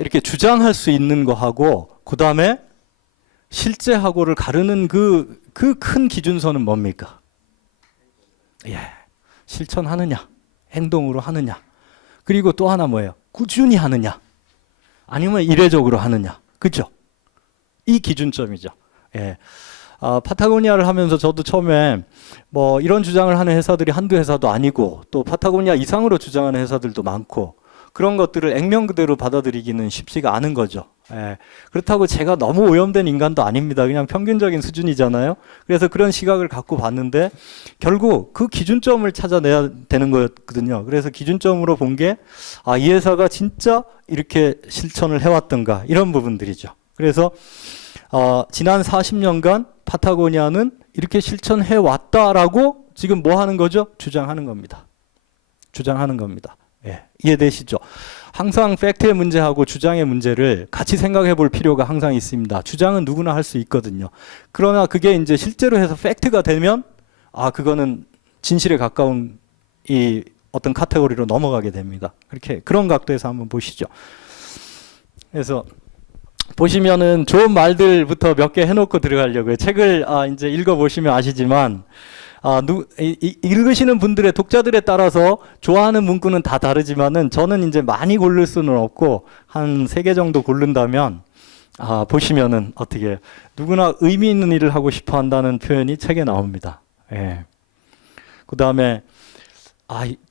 이렇게 주장할 수 있는 거하고 그 다음에 실제하고를 가르는 그 큰 기준선은 뭡니까? 예, 실천하느냐, 행동으로 하느냐, 그리고 또 하나 뭐예요? 꾸준히 하느냐, 아니면 이례적으로 하느냐, 그죠? 이 기준점이죠. 예. 파타고니아를 하면서 저도 처음에 뭐 이런 주장을 하는 회사들이 한두 회사도 아니고 또 파타고니아 이상으로 주장하는 회사들도 많고 그런 것들을 액면 그대로 받아들이기는 쉽지가 않은 거죠. 예. 그렇다고 제가 너무 오염된 인간도 아닙니다. 그냥 평균적인 수준이잖아요. 그래서 그런 시각을 갖고 봤는데 결국 그 기준점을 찾아내야 되는 거였거든요. 그래서 기준점으로 본 게 이 회사가 진짜 이렇게 실천을 해왔던가 이런 부분들이죠. 그래서 지난 40년간 파타고니아는 이렇게 실천해 왔다라고 지금 뭐 하는 거죠? 주장하는 겁니다. 주장하는 겁니다. 예, 이해되시죠? 항상 팩트의 문제하고 주장의 문제를 같이 생각해 볼 필요가 항상 있습니다. 주장은 누구나 할 수 있거든요. 그러나 그게 이제 실제로 해서 팩트가 되면 그거는 진실에 가까운 이 어떤 카테고리로 넘어가게 됩니다. 그렇게 그런 각도에서 한번 보시죠. 그래서 보시면은 좋은 말들부터 몇 개 해놓고 들어가려고요. 책을 이제 읽어보시면 아시지만 읽으시는 분들의 독자들에 따라서 좋아하는 문구는 다 다르지만은 저는 이제 많이 고를 수는 없고 한 3개 정도 고른다면 보시면은 어떻게 누구나 의미 있는 일을 하고 싶어 한다는 표현이 책에 나옵니다. 예. 그 다음에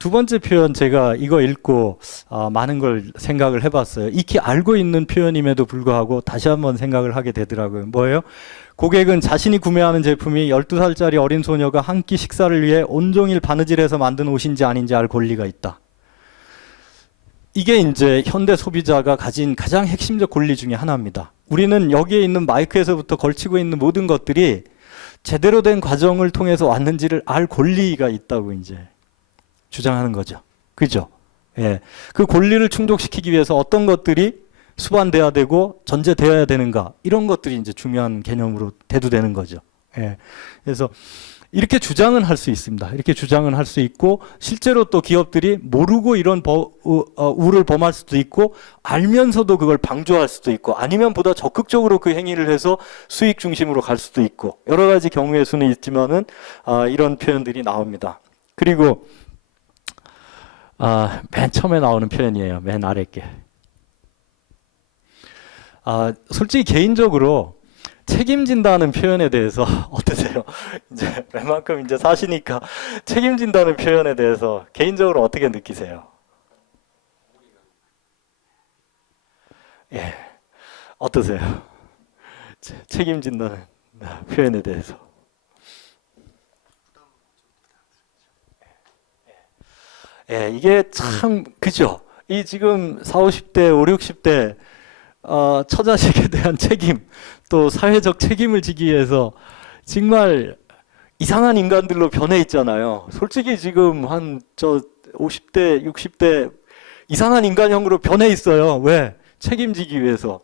두 번째 표현 제가 이거 읽고 많은 걸 생각을 해봤어요. 익히 알고 있는 표현임에도 불구하고 다시 한번 생각을 하게 되더라고요. 뭐예요? 고객은 자신이 구매하는 제품이 12살짜리 어린 소녀가 한 끼 식사를 위해 온종일 바느질해서 만든 옷인지 아닌지 알 권리가 있다. 이게 이제 현대 소비자가 가진 가장 핵심적 권리 중에 하나입니다. 우리는 여기에 있는 마이크에서부터 걸치고 있는 모든 것들이 제대로 된 과정을 통해서 왔는지를 알 권리가 있다고 이제 주장하는 거죠. 그죠? 예. 그 권리를 충족시키기 위해서 어떤 것들이 수반돼야 되고 전제되어야 되는가 이런 것들이 이제 중요한 개념으로 대두되는 거죠. 예. 그래서 이렇게 주장은 할 수 있습니다. 이렇게 주장은 할 수 있고 실제로 또 기업들이 모르고 이런 우를 범할 수도 있고 알면서도 그걸 방조할 수도 있고 아니면 보다 적극적으로 그 행위를 해서 수익 중심으로 갈 수도 있고 여러 가지 경우의 수는 있지만은 이런 표현들이 나옵니다. 그리고 맨 처음에 나오는 표현이에요. 맨 아래 게. 솔직히 개인적으로 책임진다는 표현에 대해서 어떠세요? 이제 웬만큼 이제 사시니까 책임진다는 표현에 대해서 개인적으로 어떻게 느끼세요? 예, 어떠세요? 책임진다는 표현에 대해서. 예, 이게 참 그죠? 이 지금 40, 50대, 5, 60대 처자식에 대한 책임, 또 사회적 책임을 지기 위해서 정말 이상한 인간들로 변해 있잖아요. 솔직히 지금 한 50대, 60대 이상한 인간형으로 변해 있어요. 왜? 책임지기 위해서.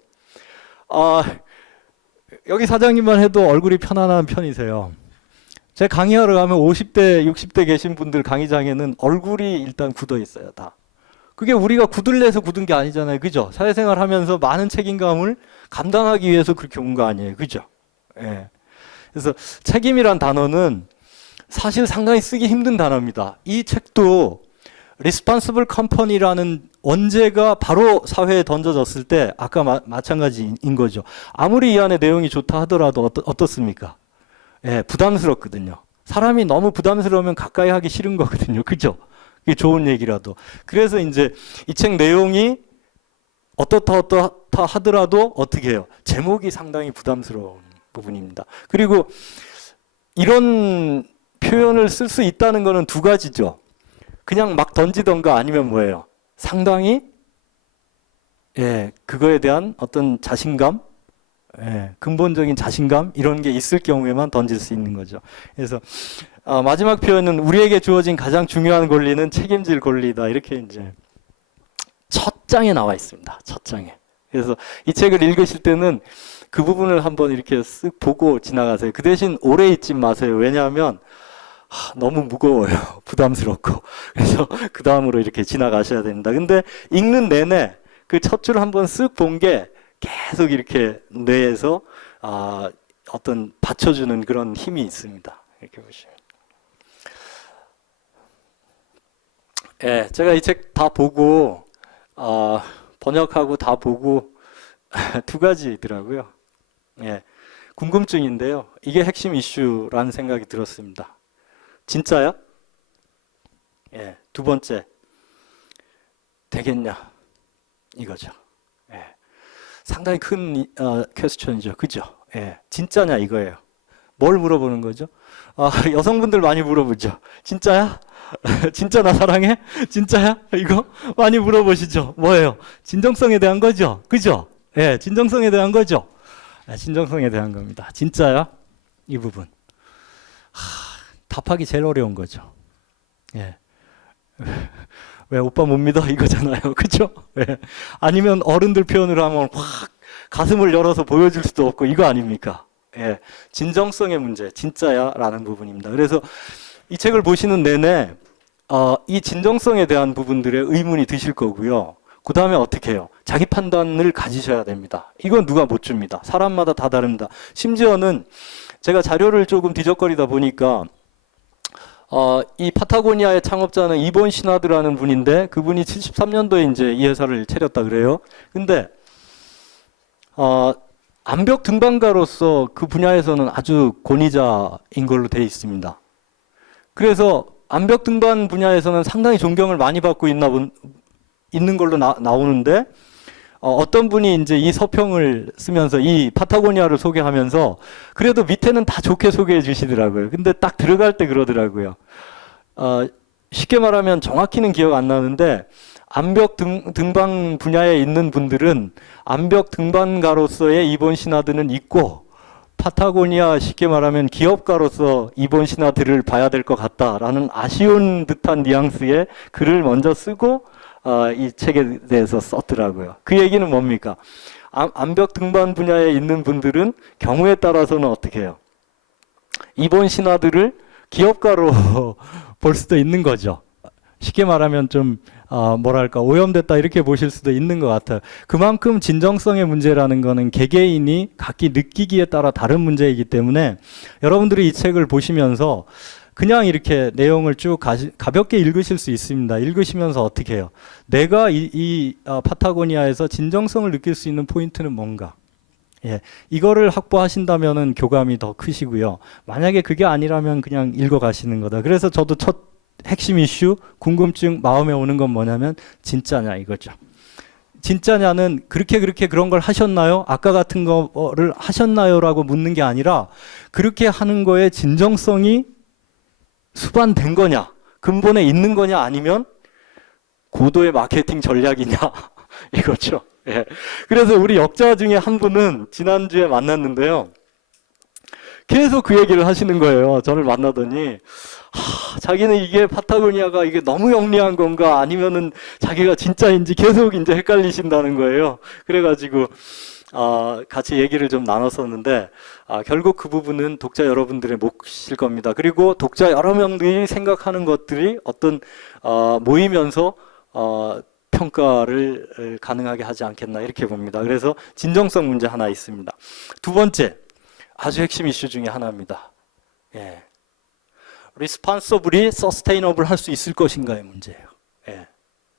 여기 사장님만 해도 얼굴이 편안한 편이세요. 제 강의하러 가면 50대, 60대 계신 분들 강의장에는 얼굴이 일단 굳어 있어요, 다. 그게 우리가 굳을래서 굳은 게 아니잖아요. 그죠? 사회생활 하면서 많은 책임감을 감당하기 위해서 그렇게 온 거 아니에요. 그죠? 예. 그래서 책임이란 단어는 사실 상당히 쓰기 힘든 단어입니다. 이 책도 Responsible Company라는 원제가 바로 사회에 던져졌을 때 아까 마찬가지인 거죠. 아무리 이 안에 내용이 좋다 하더라도 어떻습니까? 예, 부담스럽거든요. 사람이 너무 부담스러우면 가까이 하기 싫은 거거든요. 그죠? 이게 좋은 얘기라도. 그래서 이제 이 책 내용이 어떻다 하더라도 어떻게 해요? 제목이 상당히 부담스러운 부분입니다. 그리고 이런 표현을 쓸 수 있다는 것은 두 가지죠. 그냥 막 던지던가 아니면 뭐예요? 상당히 그거에 대한 어떤 자신감, 근본적인 자신감 이런 게 있을 경우에만 던질 수 있는 거죠. 그래서 마지막 표현은 우리에게 주어진 가장 중요한 권리는 책임질 권리다. 이렇게 이제 첫 장에 나와 있습니다. 첫 장에. 그래서 이 책을 읽으실 때는 그 부분을 한번 이렇게 쓱 보고 지나가세요. 그 대신 오래 읽지 마세요. 왜냐하면 너무 무거워요. 부담스럽고. 그래서 그 다음으로 이렇게 지나가셔야 됩니다. 근데 읽는 내내 그 첫 줄 한번 쓱 본 게 계속 이렇게 뇌에서 어떤 받쳐주는 그런 힘이 있습니다. 이렇게 보시면. 제가 이 책 다 보고 번역하고 다 보고 두 가지더라고요. 궁금증인데요. 이게 핵심 이슈라는 생각이 들었습니다. 진짜야? 두 번째, 되겠냐? 이거죠. 상당히 큰 퀘스천이죠. 그죠? 진짜냐 이거예요. 뭘 물어보는 거죠? 여성분들 많이 물어보죠. 진짜야? 진짜 나 사랑해? 진짜야? 이거 많이 물어보시죠. 뭐예요? 진정성에 대한 거죠. 그죠? 진정성에 대한 거죠. 진정성에 대한 겁니다. 진짜야? 이 부분. 답하기 제일 어려운 거죠. 왜 오빠 못 믿어? 이거잖아요. 그죠? 아니면 어른들 표현으로 하면 확 가슴을 열어서 보여줄 수도 없고 이거 아닙니까? 진정성의 문제, 진짜야? 라는 부분입니다. 그래서 이 책을 보시는 내내 이 진정성에 대한 부분들의 의문이 드실 거고요. 그 다음에 어떻게 해요? 자기 판단을 가지셔야 됩니다. 이건 누가 못 줍니다. 사람마다 다 다릅니다. 심지어는 제가 자료를 조금 뒤적거리다 보니까 이 파타고니아의 창업자는 이본 시나드라는 분인데 그분이 73년도에 이제 이 회사를 차렸다 그래요. 근데 암벽 등반가로서 그 분야에서는 아주 권위자인 걸로 되어 있습니다. 그래서 암벽 등반 분야에서는 상당히 존경을 많이 받고 있는 걸로 나오는데 어떤 분이 이제 이 서평을 쓰면서 이 파타고니아를 소개하면서 그래도 밑에는 다 좋게 소개해 주시더라고요. 근데 딱 들어갈 때 그러더라고요. 쉽게 말하면 정확히는 기억 안 나는데 암벽 등반 분야에 있는 분들은 암벽 등반가로서의 이본 시나드는 있고 파타고니아 쉽게 말하면 기업가로서 이본 시나드를 봐야 될 것 같다라는 아쉬운 듯한 뉘앙스의 글을 먼저 쓰고 이 책에 대해서 썼더라고요. 그 얘기는 뭡니까? 암벽 등반 분야에 있는 분들은 경우에 따라서는 어떻게 해요? 이본 시나드를 기업가로 볼 수도 있는 거죠. 쉽게 말하면 좀 뭐랄까 오염됐다 이렇게 보실 수도 있는 것 같아요. 그만큼 진정성의 문제라는 거는 개개인이 각기 느끼기에 따라 다른 문제이기 때문에 여러분들이 이 책을 보시면서 그냥 이렇게 내용을 쭉 가볍게 읽으실 수 있습니다. 읽으시면서 어떻게 해요? 내가 이 파타고니아에서 진정성을 느낄 수 있는 포인트는 뭔가? 이거를 확보하신다면은 교감이 더 크시고요. 만약에 그게 아니라면 그냥 읽어가시는 거다. 그래서 저도 첫 핵심 이슈, 궁금증, 마음에 오는 건 뭐냐면 진짜냐 이거죠. 진짜냐는 그렇게 그런 걸 하셨나요? 아까 같은 거를 하셨나요? 라고 묻는 게 아니라 그렇게 하는 거에 진정성이 수반된 거냐, 근본에 있는 거냐, 아니면 고도의 마케팅 전략이냐 이거죠. 그래서 우리 역자 중에 한 분은 지난주에 만났는데요. 계속 그 얘기를 하시는 거예요. 저를 만나더니 자기는 이게 파타고니아가 이게 너무 영리한 건가 아니면은 자기가 진짜인지 계속 이제 헷갈리신다는 거예요. 그래가지고 같이 얘기를 좀 나눴었는데 결국 그 부분은 독자 여러분들의 몫일 겁니다. 그리고 독자 여러 명들이 생각하는 것들이 어떤 모이면서 평가를 가능하게 하지 않겠나 이렇게 봅니다. 그래서 진정성 문제 하나 있습니다. 두 번째, 아주 핵심 이슈 중에 하나입니다. responsibly sustainable 할 수 있을 것인가의 문제예요.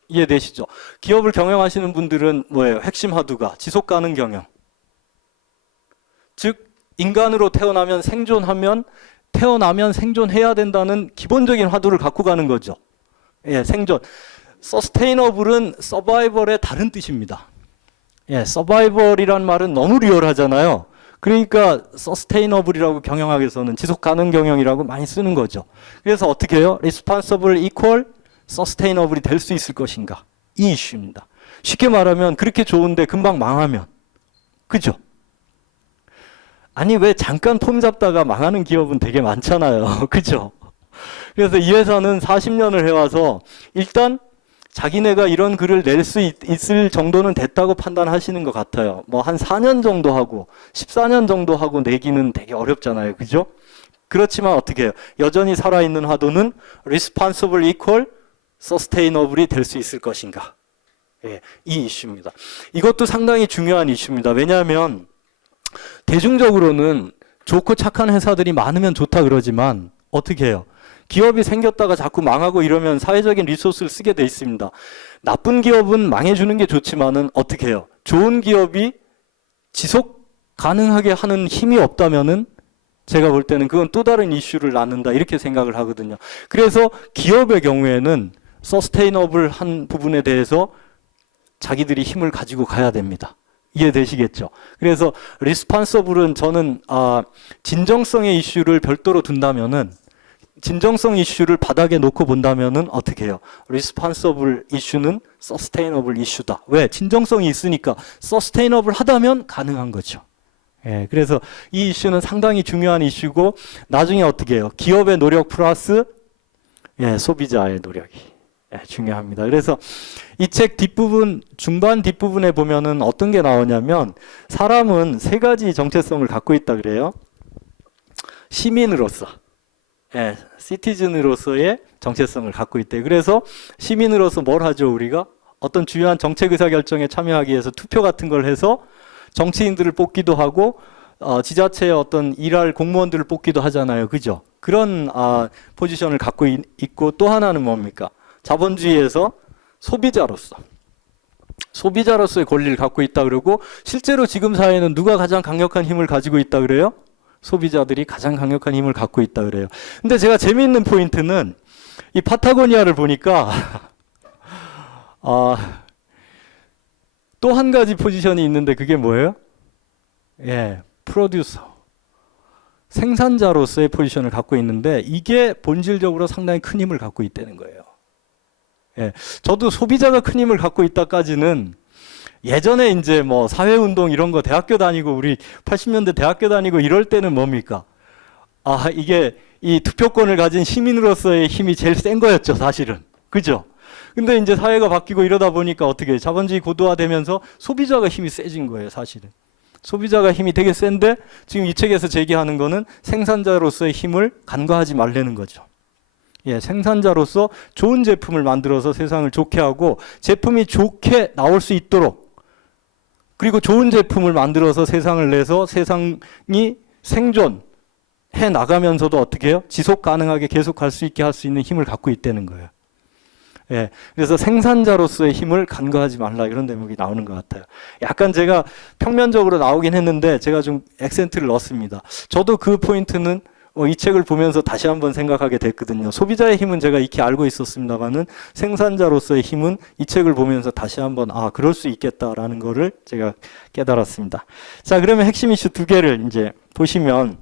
이해되시죠? 기업을 경영하시는 분들은 뭐예요? 핵심 화두가 지속 가능 경영. 즉 인간으로 태어나면 생존해야 된다는 기본적인 화두를 갖고 가는 거죠. 생존. 서스테이너블은 서바이벌의 다른 뜻입니다. 예, 서바이벌이란 말은 너무 리얼하잖아요. 그러니까 서스테이너블이라고 경영학에서는 지속 가능 경영이라고 많이 쓰는 거죠. 그래서 어떻게 해요? responsible equal sustainable이 될 수 있을 것인가? 이 이슈입니다. 쉽게 말하면 그렇게 좋은데 금방 망하면, 그죠? 아니 왜 잠깐 폼 잡다가 망하는 기업은 되게 많잖아요. 그죠? 그래서 이 회사는 40년을 해와서 일단 자기네가 이런 글을 낼 수 있을 정도는 됐다고 판단하시는 것 같아요. 뭐 한 4년 정도 하고 14년 정도 하고 내기는 되게 어렵잖아요. 그죠? 그렇지만 어떻게 해요? 여전히 살아있는 화두는 responsible equal sustainable이 될 수 있을 것인가? 예, 이 이슈입니다. 이것도 상당히 중요한 이슈입니다. 왜냐하면 대중적으로는 좋고 착한 회사들이 많으면 좋다 그러지만 어떻게 해요? 기업이 생겼다가 자꾸 망하고 이러면 사회적인 리소스를 쓰게 돼 있습니다. 나쁜 기업은 망해주는 게 좋지만은 어떻게 해요? 좋은 기업이 지속 가능하게 하는 힘이 없다면은 제가 볼 때는 그건 또 다른 이슈를 낳는다 이렇게 생각을 하거든요. 그래서 기업의 경우에는 서스테이너블한 부분에 대해서 자기들이 힘을 가지고 가야 됩니다. 이해되시겠죠? 그래서 리스폰서블은 저는 진정성의 이슈를 별도로 둔다면은 진정성 이슈를 바닥에 놓고 본다면은 어떻게 해요? 리스폰서블 이슈는 서스테이너블 이슈다. 왜? 진정성이 있으니까 서스테이너블 하다면 가능한 거죠. 예, 그래서 이 이슈는 상당히 중요한 이슈고 나중에 어떻게 해요? 기업의 노력 플러스 소비자의 노력이 중요합니다. 그래서 이 책 뒷부분, 중반 뒷부분에 보면은 어떤 게 나오냐면 사람은 세 가지 정체성을 갖고 있다 그래요. 시민으로서, 시티즌으로서의 정체성을 갖고 있대. 그래서 시민으로서 뭘 하죠? 우리가 어떤 중요한 정책 의사결정에 참여하기 위해서 투표 같은 걸 해서 정치인들을 뽑기도 하고 지자체의 어떤 일할 공무원들을 뽑기도 하잖아요. 그죠? 그런 포지션을 갖고 있고 또 하나는 뭡니까? 자본주의에서 소비자로서의 권리를 갖고 있다 그러고 실제로 지금 사회는 누가 가장 강력한 힘을 가지고 있다 그래요? 소비자들이 가장 강력한 힘을 갖고 있다 그래요. 근데 제가 재미있는 포인트는 이 파타고니아를 보니까 또 한 가지 포지션이 있는데 그게 뭐예요? 프로듀서. 생산자로서의 포지션을 갖고 있는데 이게 본질적으로 상당히 큰 힘을 갖고 있다는 거예요. 저도 소비자가 큰 힘을 갖고 있다까지는 예전에 이제 뭐 사회운동 이런 거 대학교 다니고 우리 80년대 대학교 다니고 이럴 때는 뭡니까? 이게 이 투표권을 가진 시민으로서의 힘이 제일 센 거였죠, 사실은. 그죠? 근데 이제 사회가 바뀌고 이러다 보니까 어떻게 자본주의 고도화되면서 소비자가 힘이 세진 거예요, 사실은. 소비자가 힘이 되게 센데 지금 이 책에서 제기하는 거는 생산자로서의 힘을 간과하지 말라는 거죠. 생산자로서 좋은 제품을 만들어서 세상을 좋게 하고 제품이 좋게 나올 수 있도록 그리고 좋은 제품을 만들어서 세상을 내서 세상이 생존해 나가면서도 어떻게 해요? 지속 가능하게 계속 갈 수 있게 할 수 있는 힘을 갖고 있다는 거예요. 그래서 생산자로서의 힘을 간과하지 말라 이런 대목이 나오는 것 같아요. 약간 제가 평면적으로 나오긴 했는데 제가 좀 액센트를 넣었습니다. 저도 그 포인트는 이 책을 보면서 다시 한번 생각하게 됐거든요. 소비자의 힘은 제가 익히 알고 있었습니다만은 생산자로서의 힘은 이 책을 보면서 다시 한번 그럴 수 있겠다라는 거를 제가 깨달았습니다. 자, 그러면 핵심 이슈 두 개를 이제 보시면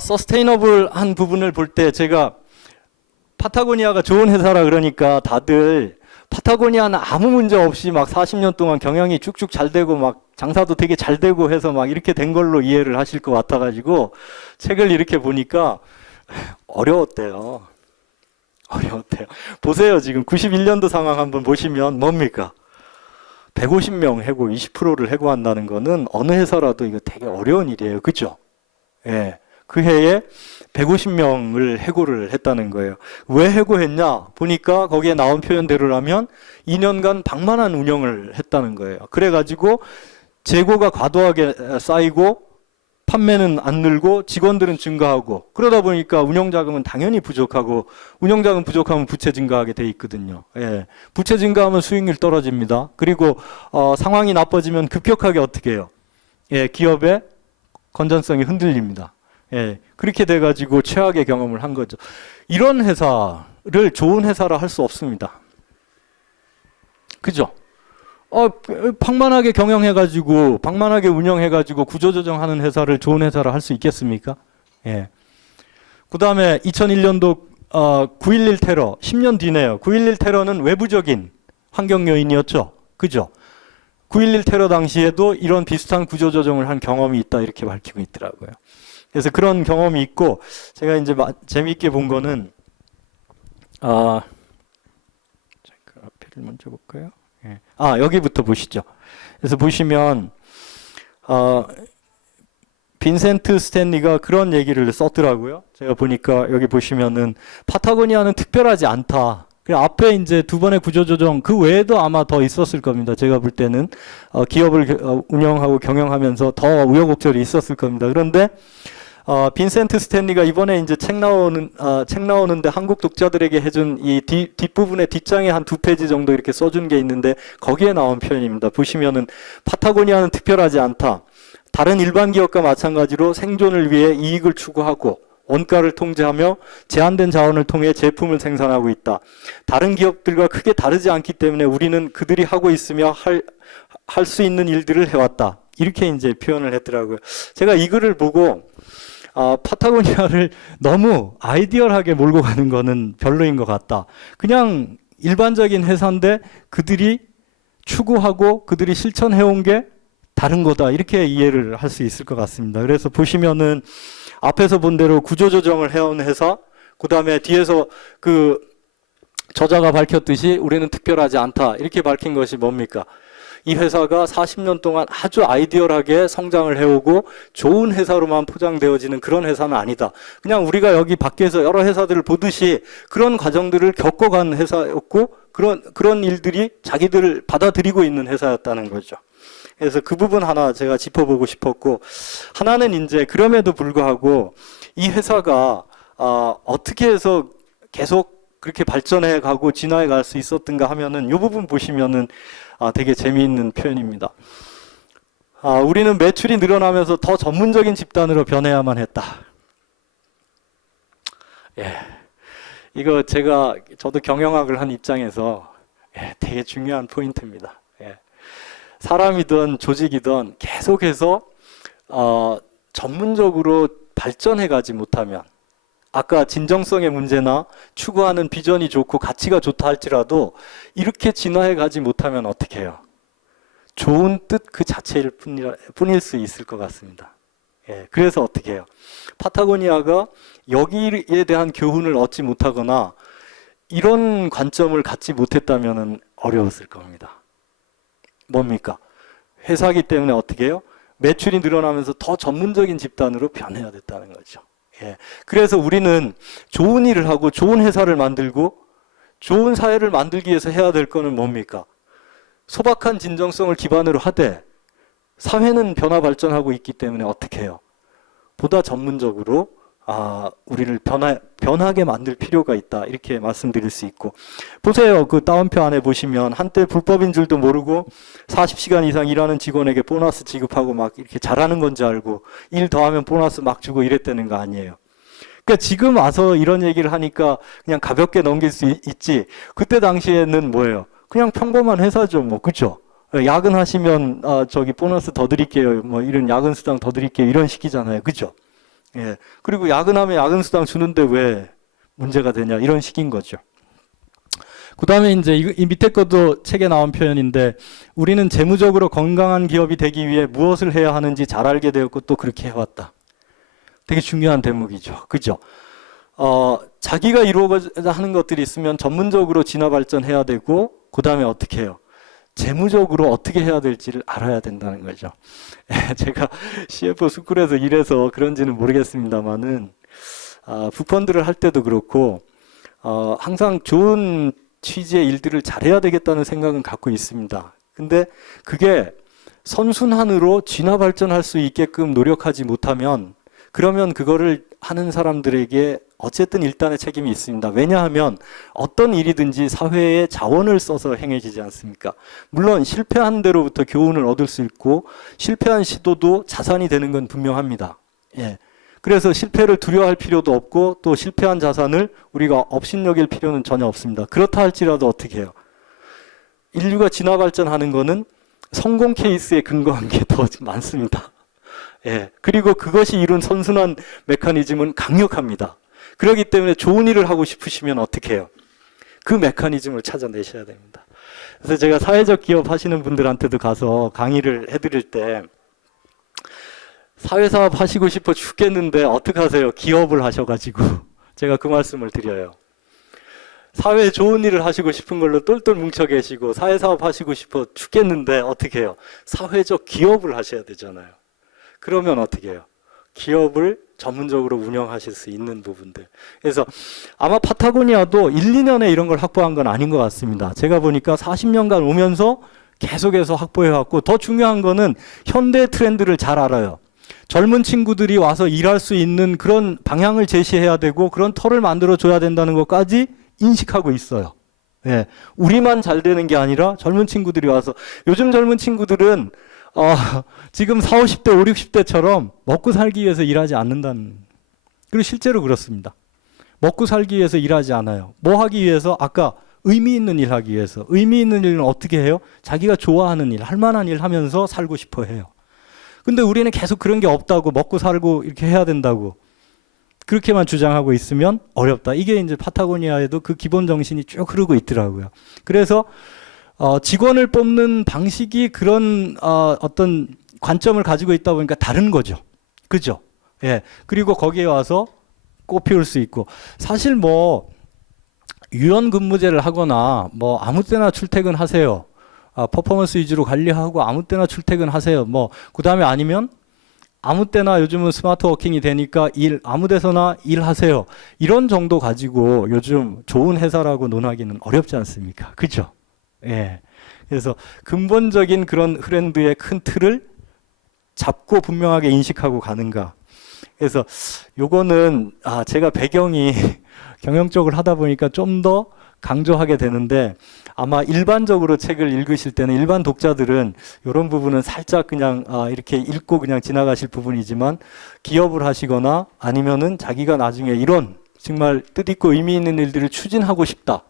서스테이너블한 부분을 볼 때 제가 파타고니아가 좋은 회사라 그러니까 다들 파타고니아는 아무 문제 없이 막 40년 동안 경영이 쭉쭉 잘 되고 막 장사도 되게 잘 되고 해서 막 이렇게 된 걸로 이해를 하실 것 같아가지고 책을 이렇게 보니까 어려웠대요. 보세요. 지금 91년도 상황 한번 보시면 뭡니까? 150명 해고 20%를 해고한다는 거는 어느 회사라도 이거 되게 어려운 일이에요. 그죠? 그 해에 150명을 해고를 했다는 거예요. 왜 해고했냐? 보니까 거기에 나온 표현대로라면 2년간 방만한 운영을 했다는 거예요. 그래가지고 재고가 과도하게 쌓이고 판매는 안 늘고 직원들은 증가하고 그러다 보니까 운영자금은 당연히 부족하고 운영자금 부족하면 부채 증가하게 돼 있거든요. 부채 증가하면 수익률 떨어집니다. 그리고 상황이 나빠지면 급격하게 어떻게 해요? 기업의 건전성이 흔들립니다. 그렇게 돼가지고 최악의 경험을 한 거죠. 이런 회사를 좋은 회사라 할 수 없습니다. 그죠? 방만하게 경영해가지고 방만하게 운영해가지고 구조조정하는 회사를 좋은 회사로 할 수 있겠습니까? 예. 그 다음에 2001년도 9.11 테러 10년 뒤네요. 9.11 테러는 외부적인 환경 요인이었죠. 그죠? 9.11 테러 당시에도 이런 비슷한 구조조정을 한 경험이 있다 이렇게 밝히고 있더라고요. 그래서 그런 경험이 있고 제가 이제 재미있게 본 거는 그 앞에를 먼저 볼까요? 예. 여기부터 보시죠. 그래서 보시면 빈센트 스탠리가 그런 얘기를 썼더라고요. 제가 보니까 여기 보시면은 파타고니아는 특별하지 않다. 그 앞에 이제 두 번의 구조조정 그 외에도 아마 더 있었을 겁니다. 제가 볼 때는 기업을 운영하고 경영하면서 더 우여곡절이 있었을 겁니다. 그런데 빈센트 스탠리가 이번에 이제 책 나오는데 한국 독자들에게 해준 이 뒷부분에 뒷장에 한 2페이지 정도 이렇게 써준 게 있는데 거기에 나온 표현입니다. 보시면은 파타고니아는 특별하지 않다. 다른 일반 기업과 마찬가지로 생존을 위해 이익을 추구하고 원가를 통제하며 제한된 자원을 통해 제품을 생산하고 있다. 다른 기업들과 크게 다르지 않기 때문에 우리는 그들이 하고 있으며 할 수 있는 일들을 해왔다. 이렇게 이제 표현을 했더라고요. 제가 이 글을 보고 파타고니아를 너무 아이디얼하게 몰고 가는 거는 별로인 것 같다. 그냥 일반적인 회사인데 그들이 추구하고 그들이 실천해온 게 다른 거다. 이렇게 이해를 할 수 있을 것 같습니다. 그래서 보시면은 앞에서 본 대로 구조조정을 해온 회사, 그 다음에 뒤에서 그 저자가 밝혔듯이 우리는 특별하지 않다. 이렇게 밝힌 것이 뭡니까? 이 회사가 40년 동안 아주 아이디얼하게 성장을 해오고 좋은 회사로만 포장되어지는 그런 회사는 아니다. 그냥 우리가 여기 밖에서 여러 회사들을 보듯이 그런 과정들을 겪어간 회사였고 그런 일들이 자기들을 받아들이고 있는 회사였다는 거죠. 그래서 그 부분 하나 제가 짚어보고 싶었고, 하나는 이제 그럼에도 불구하고 이 회사가 어떻게 해서 계속 그렇게 발전해 가고 진화해 갈 수 있었던가 하면은 이 부분 보시면은 되게 재미있는 표현입니다. 우리는 매출이 늘어나면서 더 전문적인 집단으로 변해야만 했다. 예, 이거 저도 경영학을 한 입장에서 되게 중요한 포인트입니다. 예. 사람이든 조직이든 계속해서 전문적으로 발전해가지 못하면 아까 진정성의 문제나 추구하는 비전이 좋고 가치가 좋다 할지라도 이렇게 진화해가지 못하면 어떻게 해요? 좋은 뜻 그 자체일 뿐일 수 있을 것 같습니다. 예, 그래서 어떻게 해요? 파타고니아가 여기에 대한 교훈을 얻지 못하거나 이런 관점을 갖지 못했다면 어려웠을 겁니다. 뭡니까? 회사기 때문에 어떻게 해요? 매출이 늘어나면서 더 전문적인 집단으로 변해야 됐다는 거죠. 예. 그래서 우리는 좋은 일을 하고 좋은 회사를 만들고 좋은 사회를 만들기 위해서 해야 될 거는 뭡니까? 소박한 진정성을 기반으로 하되 사회는 변화 발전하고 있기 때문에 어떻게 해요? 보다 전문적으로 우리를 변하게 만들 필요가 있다. 이렇게 말씀드릴 수 있고. 보세요. 그 다운표 안에 보시면 한때 불법인 줄도 모르고 40시간 이상 일하는 직원에게 보너스 지급하고 막 이렇게 잘하는 건지 알고 일 더하면 보너스 막 주고 이랬다는 거 아니에요. 그러니까 지금 와서 이런 얘기를 하니까 그냥 가볍게 넘길 수 있지. 그때 당시에는 뭐예요? 그냥 평범한 회사죠. 뭐, 그죠? 야근하시면 저기 보너스 더 드릴게요. 뭐 이런 야근 수당 더 드릴게요. 이런 식이잖아요. 그죠? 예. 그리고 야근하면 야근수당 주는데 왜 문제가 되냐 이런 식인 거죠. 그 다음에 이제 이 밑에 것도 책에 나온 표현인데 우리는 재무적으로 건강한 기업이 되기 위해 무엇을 해야 하는지 잘 알게 되었고 또 그렇게 해왔다. 되게 중요한 대목이죠. 그죠? 자기가 이루어가야 하는 것들이 있으면 전문적으로 진화 발전해야 되고 그 다음에 어떻게 해요? 재무적으로 어떻게 해야 될지를 알아야 된다는 거죠. 제가 CFO 스쿨에서 일해서 그런지는 모르겠습니다만은 부펀드를 할 때도 그렇고 항상 좋은 취지의 일들을 잘해야 되겠다는 생각은 갖고 있습니다. 근데 그게 선순환으로 진화 발전할 수 있게끔 노력하지 못하면 그러면 그거를 하는 사람들에게 어쨌든 일단의 책임이 있습니다. 왜냐하면 어떤 일이든지 사회에 자원을 써서 행해지지 않습니까? 물론 실패한 대로부터 교훈을 얻을 수 있고 실패한 시도도 자산이 되는 건 분명합니다. 예. 그래서 실패를 두려워할 필요도 없고 또 실패한 자산을 우리가 업신여길 필요는 전혀 없습니다. 그렇다 할지라도 어떻게 해요? 인류가 진화 발전하는 거는 성공 케이스에 근거한 게 더 많습니다. 예. 그리고 그것이 이룬 선순환 메커니즘은 강력합니다. 그렇기 때문에 좋은 일을 하고 싶으시면 어떻게 해요? 그 메커니즘을 찾아내셔야 됩니다. 그래서 제가 사회적 기업 하시는 분들한테도 가서 강의를 해드릴 때 사회사업 하시고 싶어 죽겠는데 어떡하세요? 기업을 하셔가지고 제가 그 말씀을 드려요. 사회에 좋은 일을 하시고 싶은 걸로 똘똘 뭉쳐 계시고 사회사업 하시고 싶어 죽겠는데 어떻게 해요? 사회적 기업을 하셔야 되잖아요. 그러면 어떻게 해요? 기업을 전문적으로 운영하실 수 있는 부분들. 그래서 아마 파타고니아도 1, 2년에 이런 걸 확보한 건 아닌 것 같습니다. 제가 보니까 40년간 오면서 계속해서 확보해왔고, 더 중요한 거는 현대 트렌드를 잘 알아요. 젊은 친구들이 와서 일할 수 있는 그런 방향을 제시해야 되고 그런 터를 만들어줘야 된다는 것까지 인식하고 있어요. 예, 우리만 잘 되는 게 아니라 젊은 친구들이 와서, 요즘 젊은 친구들은 지금 40, 50대, 50, 60대처럼 먹고 살기 위해서 일하지 않는다는, 그리고 실제로 그렇습니다. 먹고 살기 위해서 일하지 않아요. 뭐 하기 위해서? 아까 의미 있는 일 하기 위해서. 의미 있는 일은 어떻게 해요? 자기가 좋아하는 일, 할 만한 일 하면서 살고 싶어 해요. 근데 우리는 계속 그런 게 없다고, 먹고 살고 이렇게 해야 된다고 그렇게만 주장하고 있으면 어렵다. 이게 이제 파타고니아에도 그 기본 정신이 쭉 흐르고 있더라고요. 그래서 직원을 뽑는 방식이 그런 어떤 관점을 가지고 있다 보니까 다른 거죠. 그죠? 예. 그리고 거기에 와서 꽃 피울 수 있고, 사실 뭐 유연 근무제를 하거나 뭐 아무 때나 출퇴근하세요. 퍼포먼스 위주로 관리하고 아무 때나 출퇴근하세요. 뭐 그다음에 아니면 아무 때나, 요즘은 스마트 워킹이 되니까 아무 데서나 일하세요. 이런 정도 가지고 요즘 좋은 회사라고 논하기는 어렵지 않습니까? 그죠? 예. 그래서 근본적인 그런 트렌드의 큰 틀을 잡고 분명하게 인식하고 가는가. 그래서 요거는 제가 배경이 경영적으로 하다 보니까 좀 더 강조하게 되는데, 아마 일반적으로 책을 읽으실 때는 일반 독자들은 이런 부분은 살짝 그냥 이렇게 읽고 그냥 지나가실 부분이지만, 기업을 하시거나 아니면은 자기가 나중에 이런 정말 뜻있고 의미 있는 일들을 추진하고 싶다,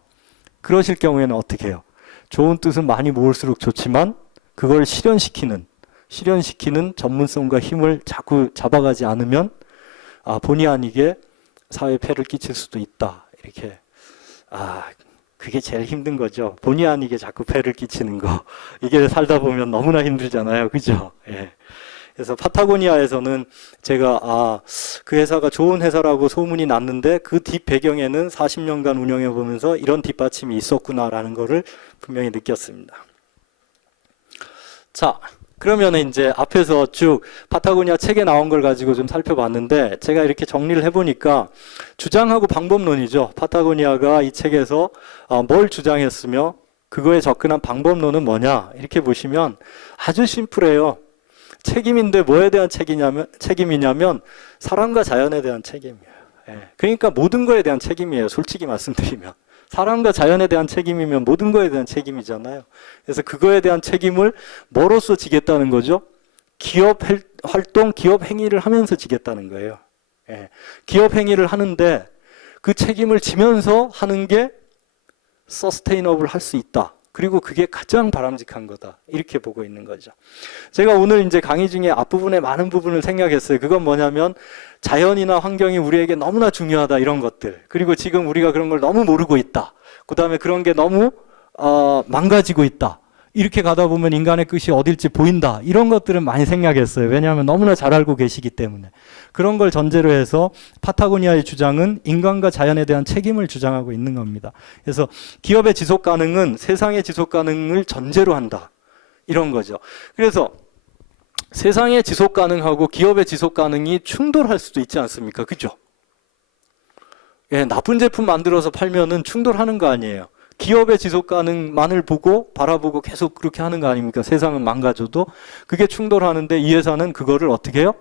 그러실 경우에는 어떻게 해요? 좋은 뜻은 많이 모을수록 좋지만 그걸 실현시키는 전문성과 힘을 자꾸 잡아가지 않으면 본의 아니게 사회에 폐를 끼칠 수도 있다. 이렇게 그게 제일 힘든 거죠. 본의 아니게 자꾸 폐를 끼치는 거. 이게 살다 보면 너무나 힘들잖아요. 그죠? 예. 그래서 파타고니아에서는 제가 그 회사가 좋은 회사라고 소문이 났는데 그 뒷 배경에는 40년간 운영해 보면서 이런 뒷받침이 있었구나라는 거를 분명히 느꼈습니다. 자, 그러면 이제 앞에서 쭉 파타고니아 책에 나온 걸 가지고 좀 살펴봤는데, 제가 이렇게 정리를 해보니까 주장하고 방법론이죠. 파타고니아가 이 책에서 뭘 주장했으며 그거에 접근한 방법론은 뭐냐, 이렇게 보시면 아주 심플해요. 책임인데 뭐에 대한 책임이냐면 사람과 자연에 대한 책임이에요. 예. 그러니까 모든 거에 대한 책임이에요. 솔직히 말씀드리면. 사람과 자연에 대한 책임이면 모든 거에 대한 책임이잖아요. 그래서 그거에 대한 책임을 뭐로써 지겠다는 거죠? 기업 활동, 기업 행위를 하면서 지겠다는 거예요. 예. 기업 행위를 하는데 그 책임을 지면서 하는 게 서스테이너블 할 수 있다. 그리고 그게 가장 바람직한 거다. 이렇게 보고 있는 거죠. 제가 오늘 이제 강의 중에 앞부분에 많은 부분을 생각했어요. 그건 뭐냐면 자연이나 환경이 우리에게 너무나 중요하다, 이런 것들. 그리고 지금 우리가 그런 걸 너무 모르고 있다. 그 다음에 그런 게 너무 망가지고 있다. 이렇게 가다 보면 인간의 끝이 어딜지 보인다. 이런 것들은 많이 생각했어요. 왜냐하면 너무나 잘 알고 계시기 때문에. 그런 걸 전제로 해서 파타고니아의 주장은 인간과 자연에 대한 책임을 주장하고 있는 겁니다. 그래서 기업의 지속 가능은 세상의 지속 가능을 전제로 한다. 이런 거죠. 그래서 세상의 지속 가능하고 기업의 지속 가능이 충돌할 수도 있지 않습니까? 그죠? 예, 나쁜 제품 만들어서 팔면은 충돌하는 거 아니에요. 기업의 지속 가능만을 바라보고 계속 그렇게 하는 거 아닙니까? 세상은 망가져도 그게 충돌하는데 이 회사는 그거를 어떻게 해요?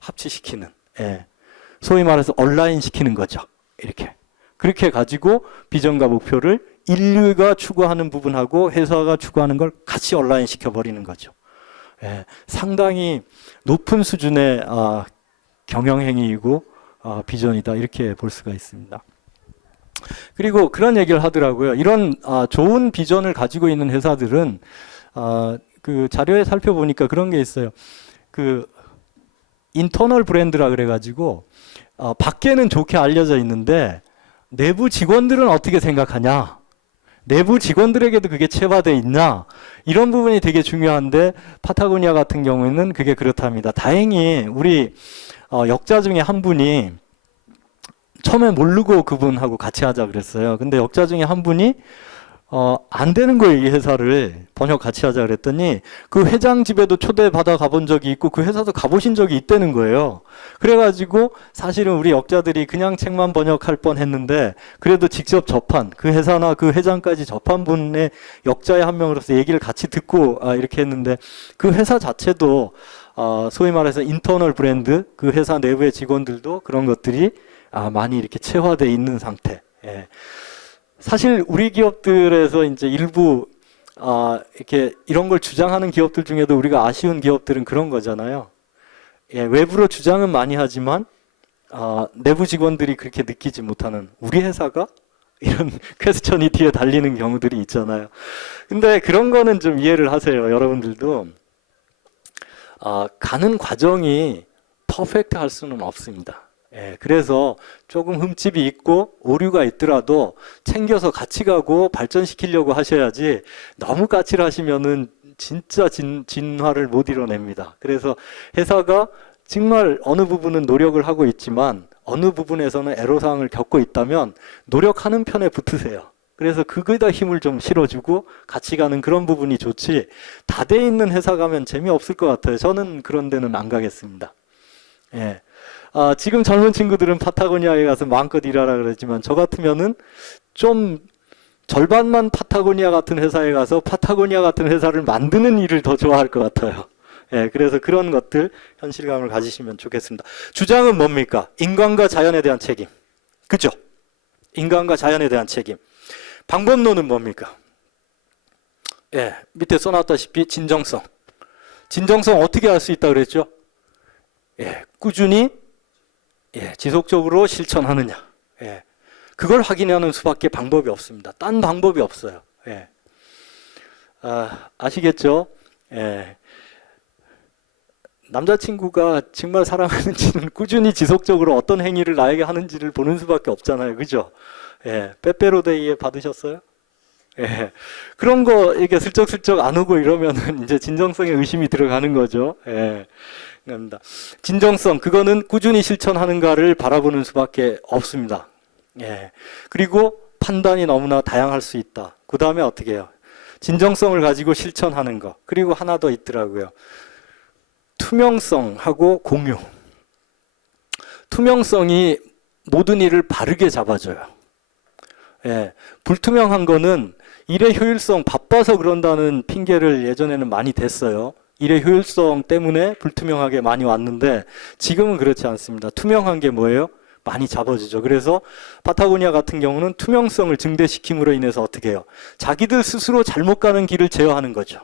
합치시키는. 예. 소위 말해서 온라인 시키는 거죠. 이렇게. 그렇게 가지고 비전과 목표를 인류가 추구하는 부분하고 회사가 추구하는 걸 같이 온라인 시켜버리는 거죠. 예. 상당히 높은 수준의 경영행위이고 비전이다. 이렇게 볼 수가 있습니다. 그리고 그런 얘기를 하더라고요. 이런 좋은 비전을 가지고 있는 회사들은 그 자료에 살펴보니까 그런 게 있어요. 그 인터널 브랜드라 그래가지고 밖에는 좋게 알려져 있는데 내부 직원들은 어떻게 생각하냐? 내부 직원들에게도 그게 체화돼 있냐? 이런 부분이 되게 중요한데 파타고니아 같은 경우에는 그게 그렇답니다. 다행히 우리 역자 중에 한 분이 처음에 모르고 그분하고 같이 하자 그랬어요. 근데 역자 중에 한 분이 안 되는 거예요. 이 회사를 번역 같이 하자 그랬더니 그 회장 집에도 초대받아 가본 적이 있고 그 회사도 가보신 적이 있다는 거예요. 그래가지고 사실은 우리 역자들이 그냥 책만 번역할 뻔했는데 그래도 직접 접한 그 회사나 그 회장까지 접한 분의 역자의 한 명으로서 얘기를 같이 듣고 이렇게 했는데 그 회사 자체도 소위 말해서 인터널 브랜드 그 회사 내부의 직원들도 그런 것들이 많이 이렇게 체화되어 있는 상태. 예. 사실 우리 기업들에서 이제 일부 이렇게 이런 걸 주장하는 기업들 중에도 우리가 아쉬운 기업들은 그런 거잖아요. 예, 외부로 주장은 많이 하지만 내부 직원들이 그렇게 느끼지 못하는 우리 회사가 이런 퀘스천이 뒤에 달리는 경우들이 있잖아요. 근데 그런 거는 좀 이해를 하세요. 여러분들도 가는 과정이 퍼펙트 할 수는 없습니다. 예, 그래서 조금 흠집이 있고 오류가 있더라도 챙겨서 같이 가고 발전시키려고 하셔야지 너무 까칠하시면은 진짜 진화를 못 이뤄냅니다. 그래서 회사가 정말 어느 부분은 노력을 하고 있지만 어느 부분에서는 애로사항을 겪고 있다면 노력하는 편에 붙으세요. 그래서 그거에다 힘을 좀 실어주고 같이 가는 그런 부분이 좋지 다 돼 있는 회사 가면 재미없을 것 같아요. 저는 그런 데는 안 가겠습니다. 예. 지금 젊은 친구들은 파타고니아에 가서 마음껏 일하라 그러지만 저 같으면은 좀 절반만 파타고니아 같은 회사에 가서 파타고니아 같은 회사를 만드는 일을 더 좋아할 것 같아요. 예, 그래서 그런 것들 현실감을 가지시면 좋겠습니다. 주장은 뭡니까? 인간과 자연에 대한 책임. 그죠? 인간과 자연에 대한 책임. 방법론은 뭡니까? 예, 밑에 써놨다시피 진정성. 진정성 어떻게 할 수 있다 그랬죠? 예, 꾸준히 지속적으로 실천하느냐. 예, 그걸 확인하는 수밖에 방법이 없습니다. 딴 방법이 없어요. 예. 아시겠죠? 예. 남자친구가 정말 사랑하는지는 꾸준히 지속적으로 어떤 행위를 나에게 하는지를 보는 수밖에 없잖아요. 그죠? 예. 빼빼로데이에 받으셨어요? 예. 그런 거 이게 슬쩍슬쩍 안 오고 이러면은 이제 진정성에 의심이 들어가는 거죠. 예. 그럽니다. 진정성, 그거는 꾸준히 실천하는가를 바라보는 수밖에 없습니다. 예. 그리고 판단이 너무나 다양할 수 있다. 그 다음에 어떻게 해요? 진정성을 가지고 실천하는 거. 그리고 하나 더 있더라고요. 투명성하고 공유. 투명성이 모든 일을 바르게 잡아줘요. 예. 불투명한 거는 일의 효율성, 바빠서 그런다는 핑계를 예전에는 많이 댔어요. 일의 효율성 때문에 불투명하게 많이 왔는데 지금은 그렇지 않습니다. 투명한 게 뭐예요? 많이 잡아주죠. 그래서 파타고니아 같은 경우는 투명성을 증대시킴으로 인해서 어떻게 해요? 자기들 스스로 잘못 가는 길을 제어하는 거죠.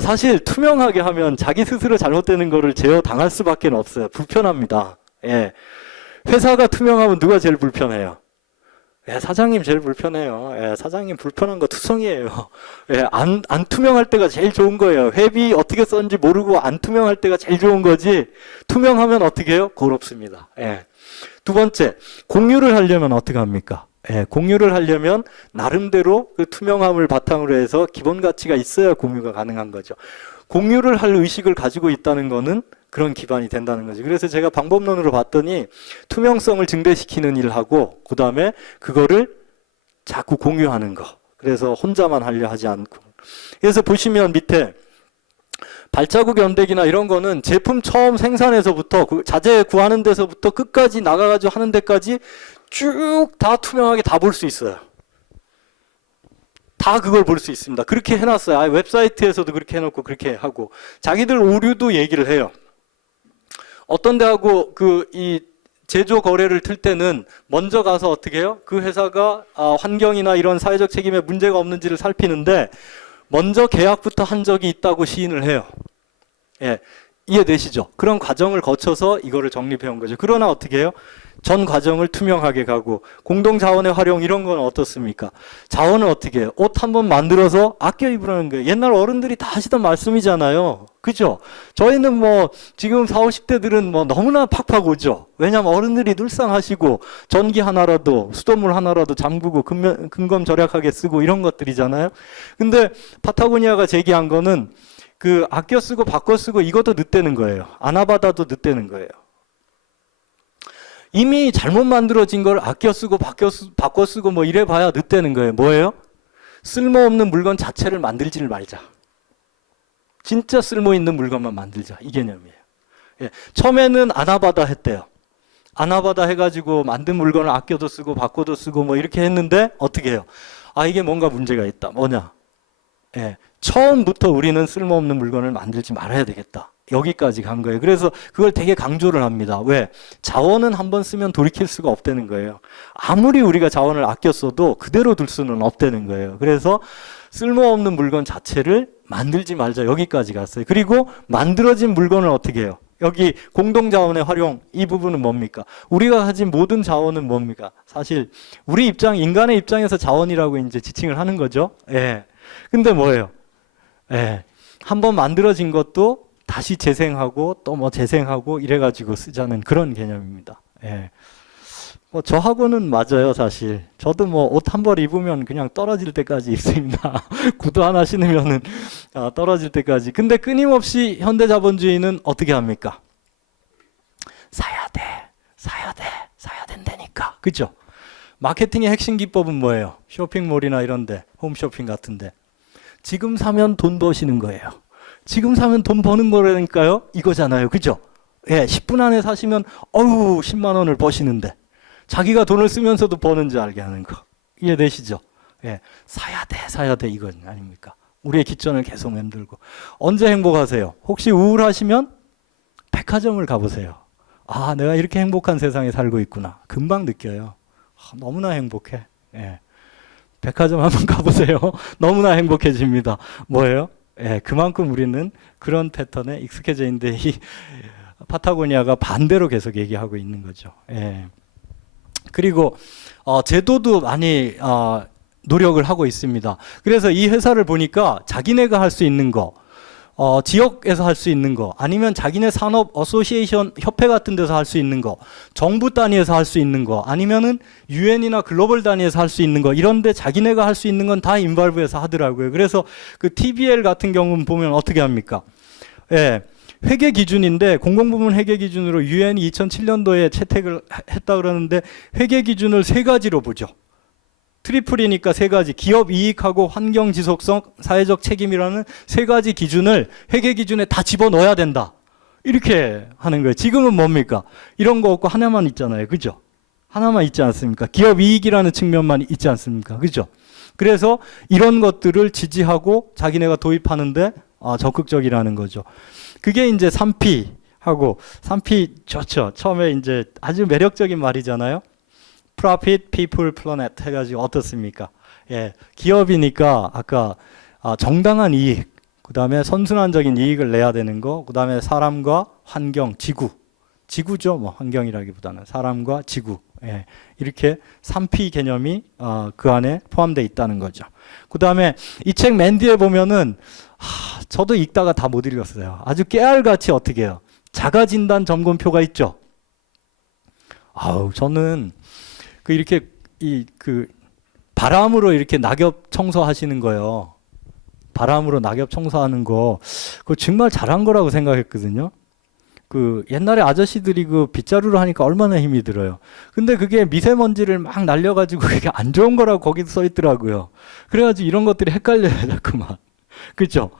사실 투명하게 하면 자기 스스로 잘못되는 거를 제어당할 수밖에 없어요. 불편합니다. 예. 회사가 투명하면 누가 제일 불편해요? 예, 사장님 제일 불편해요. 예, 사장님 불편한 거 투성이에요. 예, 안 투명할 때가 제일 좋은 거예요. 회비 어떻게 썼는지 모르고 안 투명할 때가 제일 좋은 거지. 투명하면 어떻게 해요? 고롭습니다. 예. 두 번째, 공유를 하려면 어떻게 합니까? 예, 공유를 하려면 나름대로 그 투명함을 바탕으로 해서 기본 가치가 있어야 공유가 가능한 거죠. 공유를 할 의식을 가지고 있다는 거는 그런 기반이 된다는 거죠. 그래서 제가 방법론으로 봤더니 투명성을 증대시키는 일을 하고 그 다음에 그거를 자꾸 공유하는 거. 그래서 혼자만 하려 하지 않고. 그래서 보시면 밑에 발자국 연대기나 이런 거는 제품 처음 생산에서부터 자재 구하는 데서부터 끝까지 나가가지고 하는 데까지 쭉 다 투명하게 다 볼 수 있어요. 다 그걸 볼 수 있습니다. 그렇게 해놨어요. 웹사이트에서도 그렇게 해놓고 그렇게 하고 자기들 오류도 얘기를 해요. 어떤 데하고 이 제조 거래를 틀 때는 먼저 가서 어떻게 해요? 그 회사가 환경이나 이런 사회적 책임에 문제가 없는지를 살피는데 먼저 계약부터 한 적이 있다고 시인을 해요. 예, 이해되시죠? 그런 과정을 거쳐서 이거를 정립해 온 거죠. 그러나 어떻게 해요? 전 과정을 투명하게 가고 공동 자원의 활용 이런 건 어떻습니까? 자원을 어떻게 해요? 옷 한 번 만들어서 아껴 입으라는 거예요. 옛날 어른들이 다 하시던 말씀이잖아요. 그죠? 저희는 뭐 지금 40, 50대들은 뭐 너무나 팍팍 오죠. 왜냐하면 어른들이 늘상 하시고 전기 하나라도 수돗물 하나라도 잠그고 근검 절약하게 쓰고 이런 것들이잖아요. 근데 파타고니아가 제기한 거는 그 아껴 쓰고 바꿔 쓰고 이것도 늦대는 거예요. 아나바다도 늦대는 거예요. 이미 잘못 만들어진 걸 아껴 쓰고 바꿔 쓰고 뭐 이래 봐야 늦대는 거예요. 뭐예요? 쓸모없는 물건 자체를 만들지를 말자. 진짜 쓸모 있는 물건만 만들자. 이 개념이에요. 예. 처음에는 아나바다 했대요. 아나바다 해가지고 만든 물건을 아껴도 쓰고 바꿔도 쓰고 뭐 이렇게 했는데 어떻게 해요? 아, 이게 뭔가 문제가 있다. 뭐냐? 예. 처음부터 우리는 쓸모없는 물건을 만들지 말아야 되겠다. 여기까지 간 거예요. 그래서 그걸 되게 강조를 합니다. 왜? 자원은 한번 쓰면 돌이킬 수가 없다는 거예요. 아무리 우리가 자원을 아껴 써도 그대로 둘 수는 없다는 거예요. 그래서 쓸모없는 물건 자체를 만들지 말자. 여기까지 갔어요. 그리고 만들어진 물건을 어떻게 해요? 여기 공동자원의 활용, 이 부분은 뭡니까? 우리가 가진 모든 자원은 뭡니까? 사실 우리 인간의 입장에서 자원이라고 이제 지칭을 하는 거죠. 예. 근데 뭐예요? 예. 한번 만들어진 것도 다시 재생하고 또 뭐 재생하고 이래가지고 쓰자는 그런 개념입니다. 예. 뭐 저하고는 맞아요, 사실. 저도 뭐 옷 한 벌 입으면 그냥 떨어질 때까지 입습니다. 구두 하나 신으면은 떨어질 때까지. 근데 끊임없이 현대자본주의는 어떻게 합니까? 사야 돼, 사야 돼, 사야 된다니까. 그죠? 마케팅의 핵심 기법은 뭐예요? 쇼핑몰이나 이런데, 홈쇼핑 같은데. 지금 사면 돈 버시는 거예요. 지금 사면 돈 버는 거라니까요. 이거잖아요. 그죠? 예, 10분 안에 사시면 어우 10만 원을 버시는데 자기가 돈을 쓰면서도 버는지 알게 하는 거. 이해되시죠? 예, 사야 돼 이건 아닙니까? 우리의 기전을 계속 맴돌고. 언제 행복하세요? 혹시 우울하시면 백화점을 가보세요. 아, 내가 이렇게 행복한 세상에 살고 있구나. 금방 느껴요. 너무나 행복해. 예. 백화점 한번 가보세요. 너무나 행복해집니다. 뭐예요? 예, 그만큼 우리는 그런 패턴에 익숙해져 있는데 이 파타고니아가 반대로 계속 얘기하고 있는 거죠. 예. 그리고 제도도 많이 노력을 하고 있습니다. 그래서 이 회사를 보니까 자기네가 할 수 있는 거, 지역에서 할 수 있는 거, 아니면 자기네 산업 어소시에이션 협회 같은 데서 할 수 있는 거, 정부 단위에서 할 수 있는 거, 아니면은 유엔이나 글로벌 단위에서 할 수 있는 거, 이런데 자기네가 할 수 있는 건 다 인발브해서 하더라고요. 그래서 그 TBL 같은 경우는 보면 어떻게 합니까? 예. 회계 기준인데 공공부문 회계 기준으로 유엔이 2007년도에 채택을 했다 그러는데 회계 기준을 세 가지로 보죠. 트리플이니까 세 가지, 기업 이익하고 환경 지속성, 사회적 책임이라는 세 가지 기준을 회계 기준에 다 집어넣어야 된다. 이렇게 하는 거예요. 지금은 뭡니까? 이런 거 없고 하나만 있잖아요. 그죠? 하나만 있지 않습니까? 기업 이익이라는 측면만 있지 않습니까? 그죠? 그래서 이런 것들을 지지하고 자기네가 도입하는데 적극적이라는 거죠. 그게 이제 3P 하고 3P 좋죠. 처음에 이제 아주 매력적인 말이잖아요. Profit, People, Planet 해가지고 어떻습니까? 예, 기업이니까 아까 정당한 이익, 그 다음에 선순환적인 이익을 내야 되는 거, 그 다음에 사람과 환경, 지구죠. 뭐 환경이라기보다는 사람과 지구. 예, 이렇게 3P 개념이 그 안에 포함되어 있다는 거죠. 그 다음에 이 책 맨 뒤에 보면은 저도 읽다가 다 못 읽었어요. 아주 깨알같이 어떻게 해요? 자가진단 점검표가 있죠. 저는 이렇게 바람으로 이렇게 낙엽 청소하시는 거요. 바람으로 낙엽 청소하는 거, 그거 정말 잘한 거라고 생각했거든요. 옛날에 아저씨들이 빗자루로 하니까 얼마나 힘이 들어요. 근데 그게 미세먼지를 막 날려가지고 그게 안 좋은 거라고 거기도 써 있더라고요. 그래가지고 이런 것들이 헷갈려요, 자꾸만. 그죠?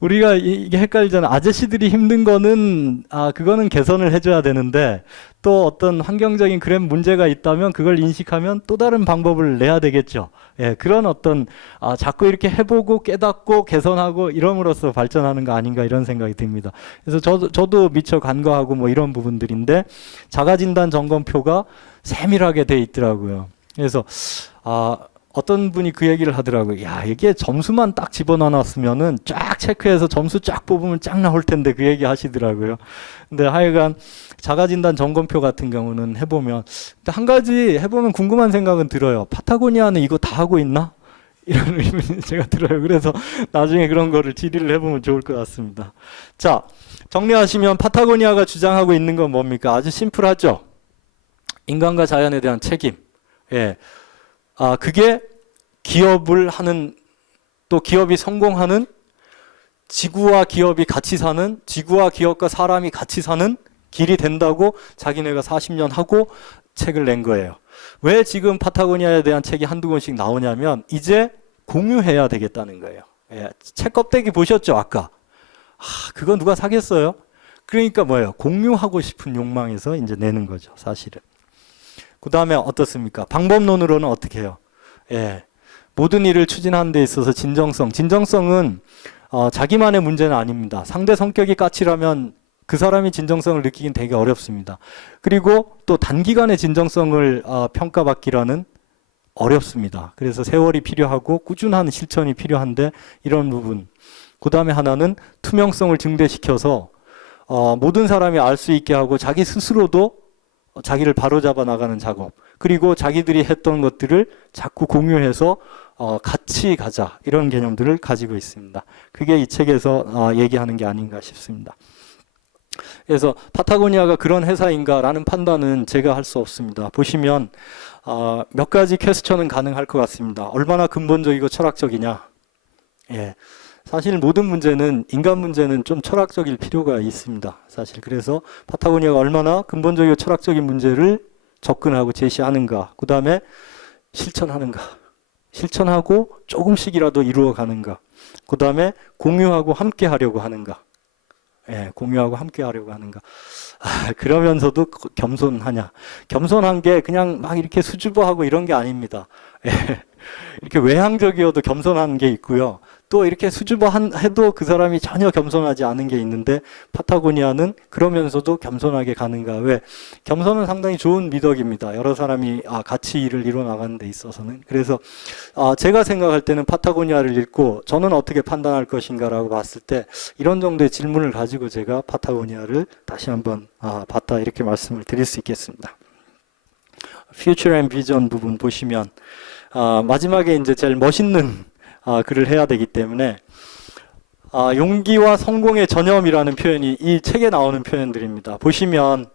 우리가 이게 헷갈리잖아. 아저씨들이 힘든 거는 그거는 개선을 해줘야 되는데 또 어떤 환경적인 그런 문제가 있다면 그걸 인식하면 또 다른 방법을 내야 되겠죠. 예, 그런 어떤 자꾸 이렇게 해보고 깨닫고 개선하고 이럼으로써 발전하는 거 아닌가 이런 생각이 듭니다. 그래서 저도 미처 간과하고 뭐 이런 부분들인데 자가진단 점검표가 세밀하게 돼 있더라고요. 그래서 어떤 분이 그 얘기를 하더라고요. 야, 이게 점수만 딱 집어넣어놨으면은 쫙 체크해서 점수 쫙 뽑으면 쫙 나올 텐데 그 얘기 하시더라고요. 근데 하여간 자가진단 점검표 같은 경우는 해보면, 근데 한 가지 해보면 궁금한 생각은 들어요. 파타고니아는 이거 다 하고 있나? 이런 의문이 제가 들어요. 그래서 나중에 그런 거를 질의를 해보면 좋을 것 같습니다. 자, 정리하시면 파타고니아가 주장하고 있는 건 뭡니까? 아주 심플하죠. 인간과 자연에 대한 책임. 예. 그게 기업을 하는, 또 기업이 성공하는, 지구와 기업이 같이 사는, 지구와 기업과 사람이 같이 사는 길이 된다고 자기네가 40년 하고 책을 낸 거예요. 왜 지금 파타고니아에 대한 책이 한두 권씩 나오냐면 이제 공유해야 되겠다는 거예요. 예, 책 껍데기 보셨죠 아까? 그거 누가 사겠어요? 그러니까 뭐예요? 공유하고 싶은 욕망에서 이제 내는 거죠, 사실은. 그 다음에 어떻습니까? 방법론으로는 어떻게 해요? 예, 모든 일을 추진하는 데 있어서 진정성은 자기만의 문제는 아닙니다. 상대 성격이 까칠하면 그 사람이 진정성을 느끼긴 되게 어렵습니다. 그리고 또 단기간에 진정성을 평가받기라는 어렵습니다. 그래서 세월이 필요하고 꾸준한 실천이 필요한데 이런 부분. 그 다음에 하나는 투명성을 증대시켜서 모든 사람이 알 수 있게 하고 자기 스스로도 자기를 바로잡아 나가는 작업. 그리고 자기들이 했던 것들을 자꾸 공유해서 같이 가자. 이런 개념들을 가지고 있습니다. 그게 이 책에서 얘기하는 게 아닌가 싶습니다. 그래서 파타고니아가 그런 회사인가라는 판단은 제가 할 수 없습니다. 보시면 몇 가지 퀘스천은 가능할 것 같습니다. 얼마나 근본적이고 철학적이냐. 예, 사실 모든 문제는, 인간 문제는 좀 철학적일 필요가 있습니다. 사실 그래서 파타고니아가 얼마나 근본적이고 철학적인 문제를 접근하고 제시하는가. 그 다음에 실천하는가. 실천하고 조금씩이라도 이루어가는가. 그 다음에 공유하고 함께 하려고 하는가. 예, 공유하고 함께 하려고 하는가. 그러면서도 겸손하냐. 겸손한 게 그냥 막 이렇게 수줍어하고 이런 게 아닙니다. 예, 이렇게 외향적이어도 겸손한 게 있고요. 또 이렇게 수줍어해도 그 사람이 전혀 겸손하지 않은 게 있는데 파타고니아는 그러면서도 겸손하게 가는가. 왜? 겸손은 상당히 좋은 미덕입니다. 여러 사람이 같이 일을 이뤄 나가는 데 있어서는. 그래서 제가 생각할 때는 파타고니아를 읽고 저는 어떻게 판단할 것인가라고 봤을 때 이런 정도의 질문을 가지고 제가 파타고니아를 다시 한번 봤다 이렇게 말씀을 드릴 수 있겠습니다. Future and Vision 부분 보시면 마지막에 이제 제일 멋있는 글을 해야 되기 때문에 용기와 성공의 전염이라는 표현이 이 책에 나오는 표현들입니다. 보시면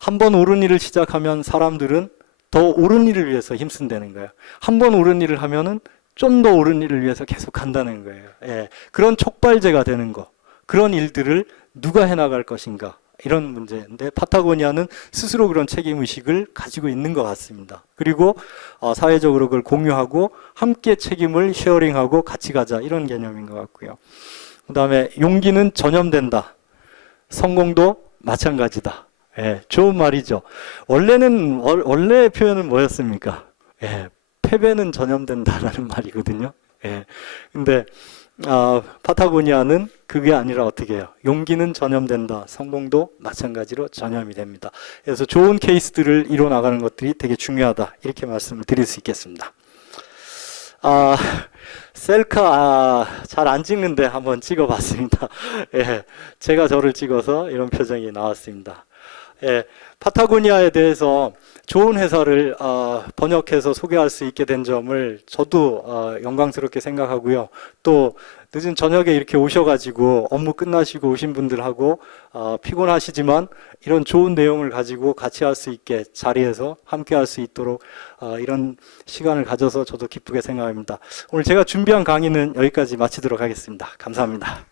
한 번 옳은 일을 시작하면 사람들은 더 옳은 일을 위해서 힘쓴다는 거예요. 한 번 옳은 일을 하면은 좀 더 옳은 일을 위해서 계속 한다는 거예요. 예, 그런 촉발제가 되는 거, 그런 일들을 누가 해나갈 것인가, 이런 문제인데 파타고니아는 스스로 그런 책임의식을 가지고 있는 것 같습니다. 그리고 사회적으로 그걸 공유하고 함께 책임을 쉐어링하고 같이 가자, 이런 개념인 것 같고요. 그 다음에 용기는 전염된다. 성공도 마찬가지다. 예, 좋은 말이죠. 원래 표현은 뭐였습니까? 예, 패배는 전염된다라는 말이거든요. 예, 근데 파타고니아는 그게 아니라 어떻게 해요? 용기는 전염된다. 성공도 마찬가지로 전염이 됩니다. 그래서 좋은 케이스들을 이뤄 나가는 것들이 되게 중요하다. 이렇게 말씀을 드릴 수 있겠습니다. 셀카 잘 안 찍는데 한번 찍어봤습니다. 예, 제가 저를 찍어서 이런 표정이 나왔습니다. 예, 파타고니아에 대해서 좋은 회사를 번역해서 소개할 수 있게 된 점을 저도 영광스럽게 생각하고요. 또 늦은 저녁에 이렇게 오셔가지고 업무 끝나시고 오신 분들하고 피곤하시지만 이런 좋은 내용을 가지고 같이 할 수 있게 자리에서 함께 할 수 있도록 이런 시간을 가져서 저도 기쁘게 생각합니다. 오늘 제가 준비한 강의는 여기까지 마치도록 하겠습니다. 감사합니다.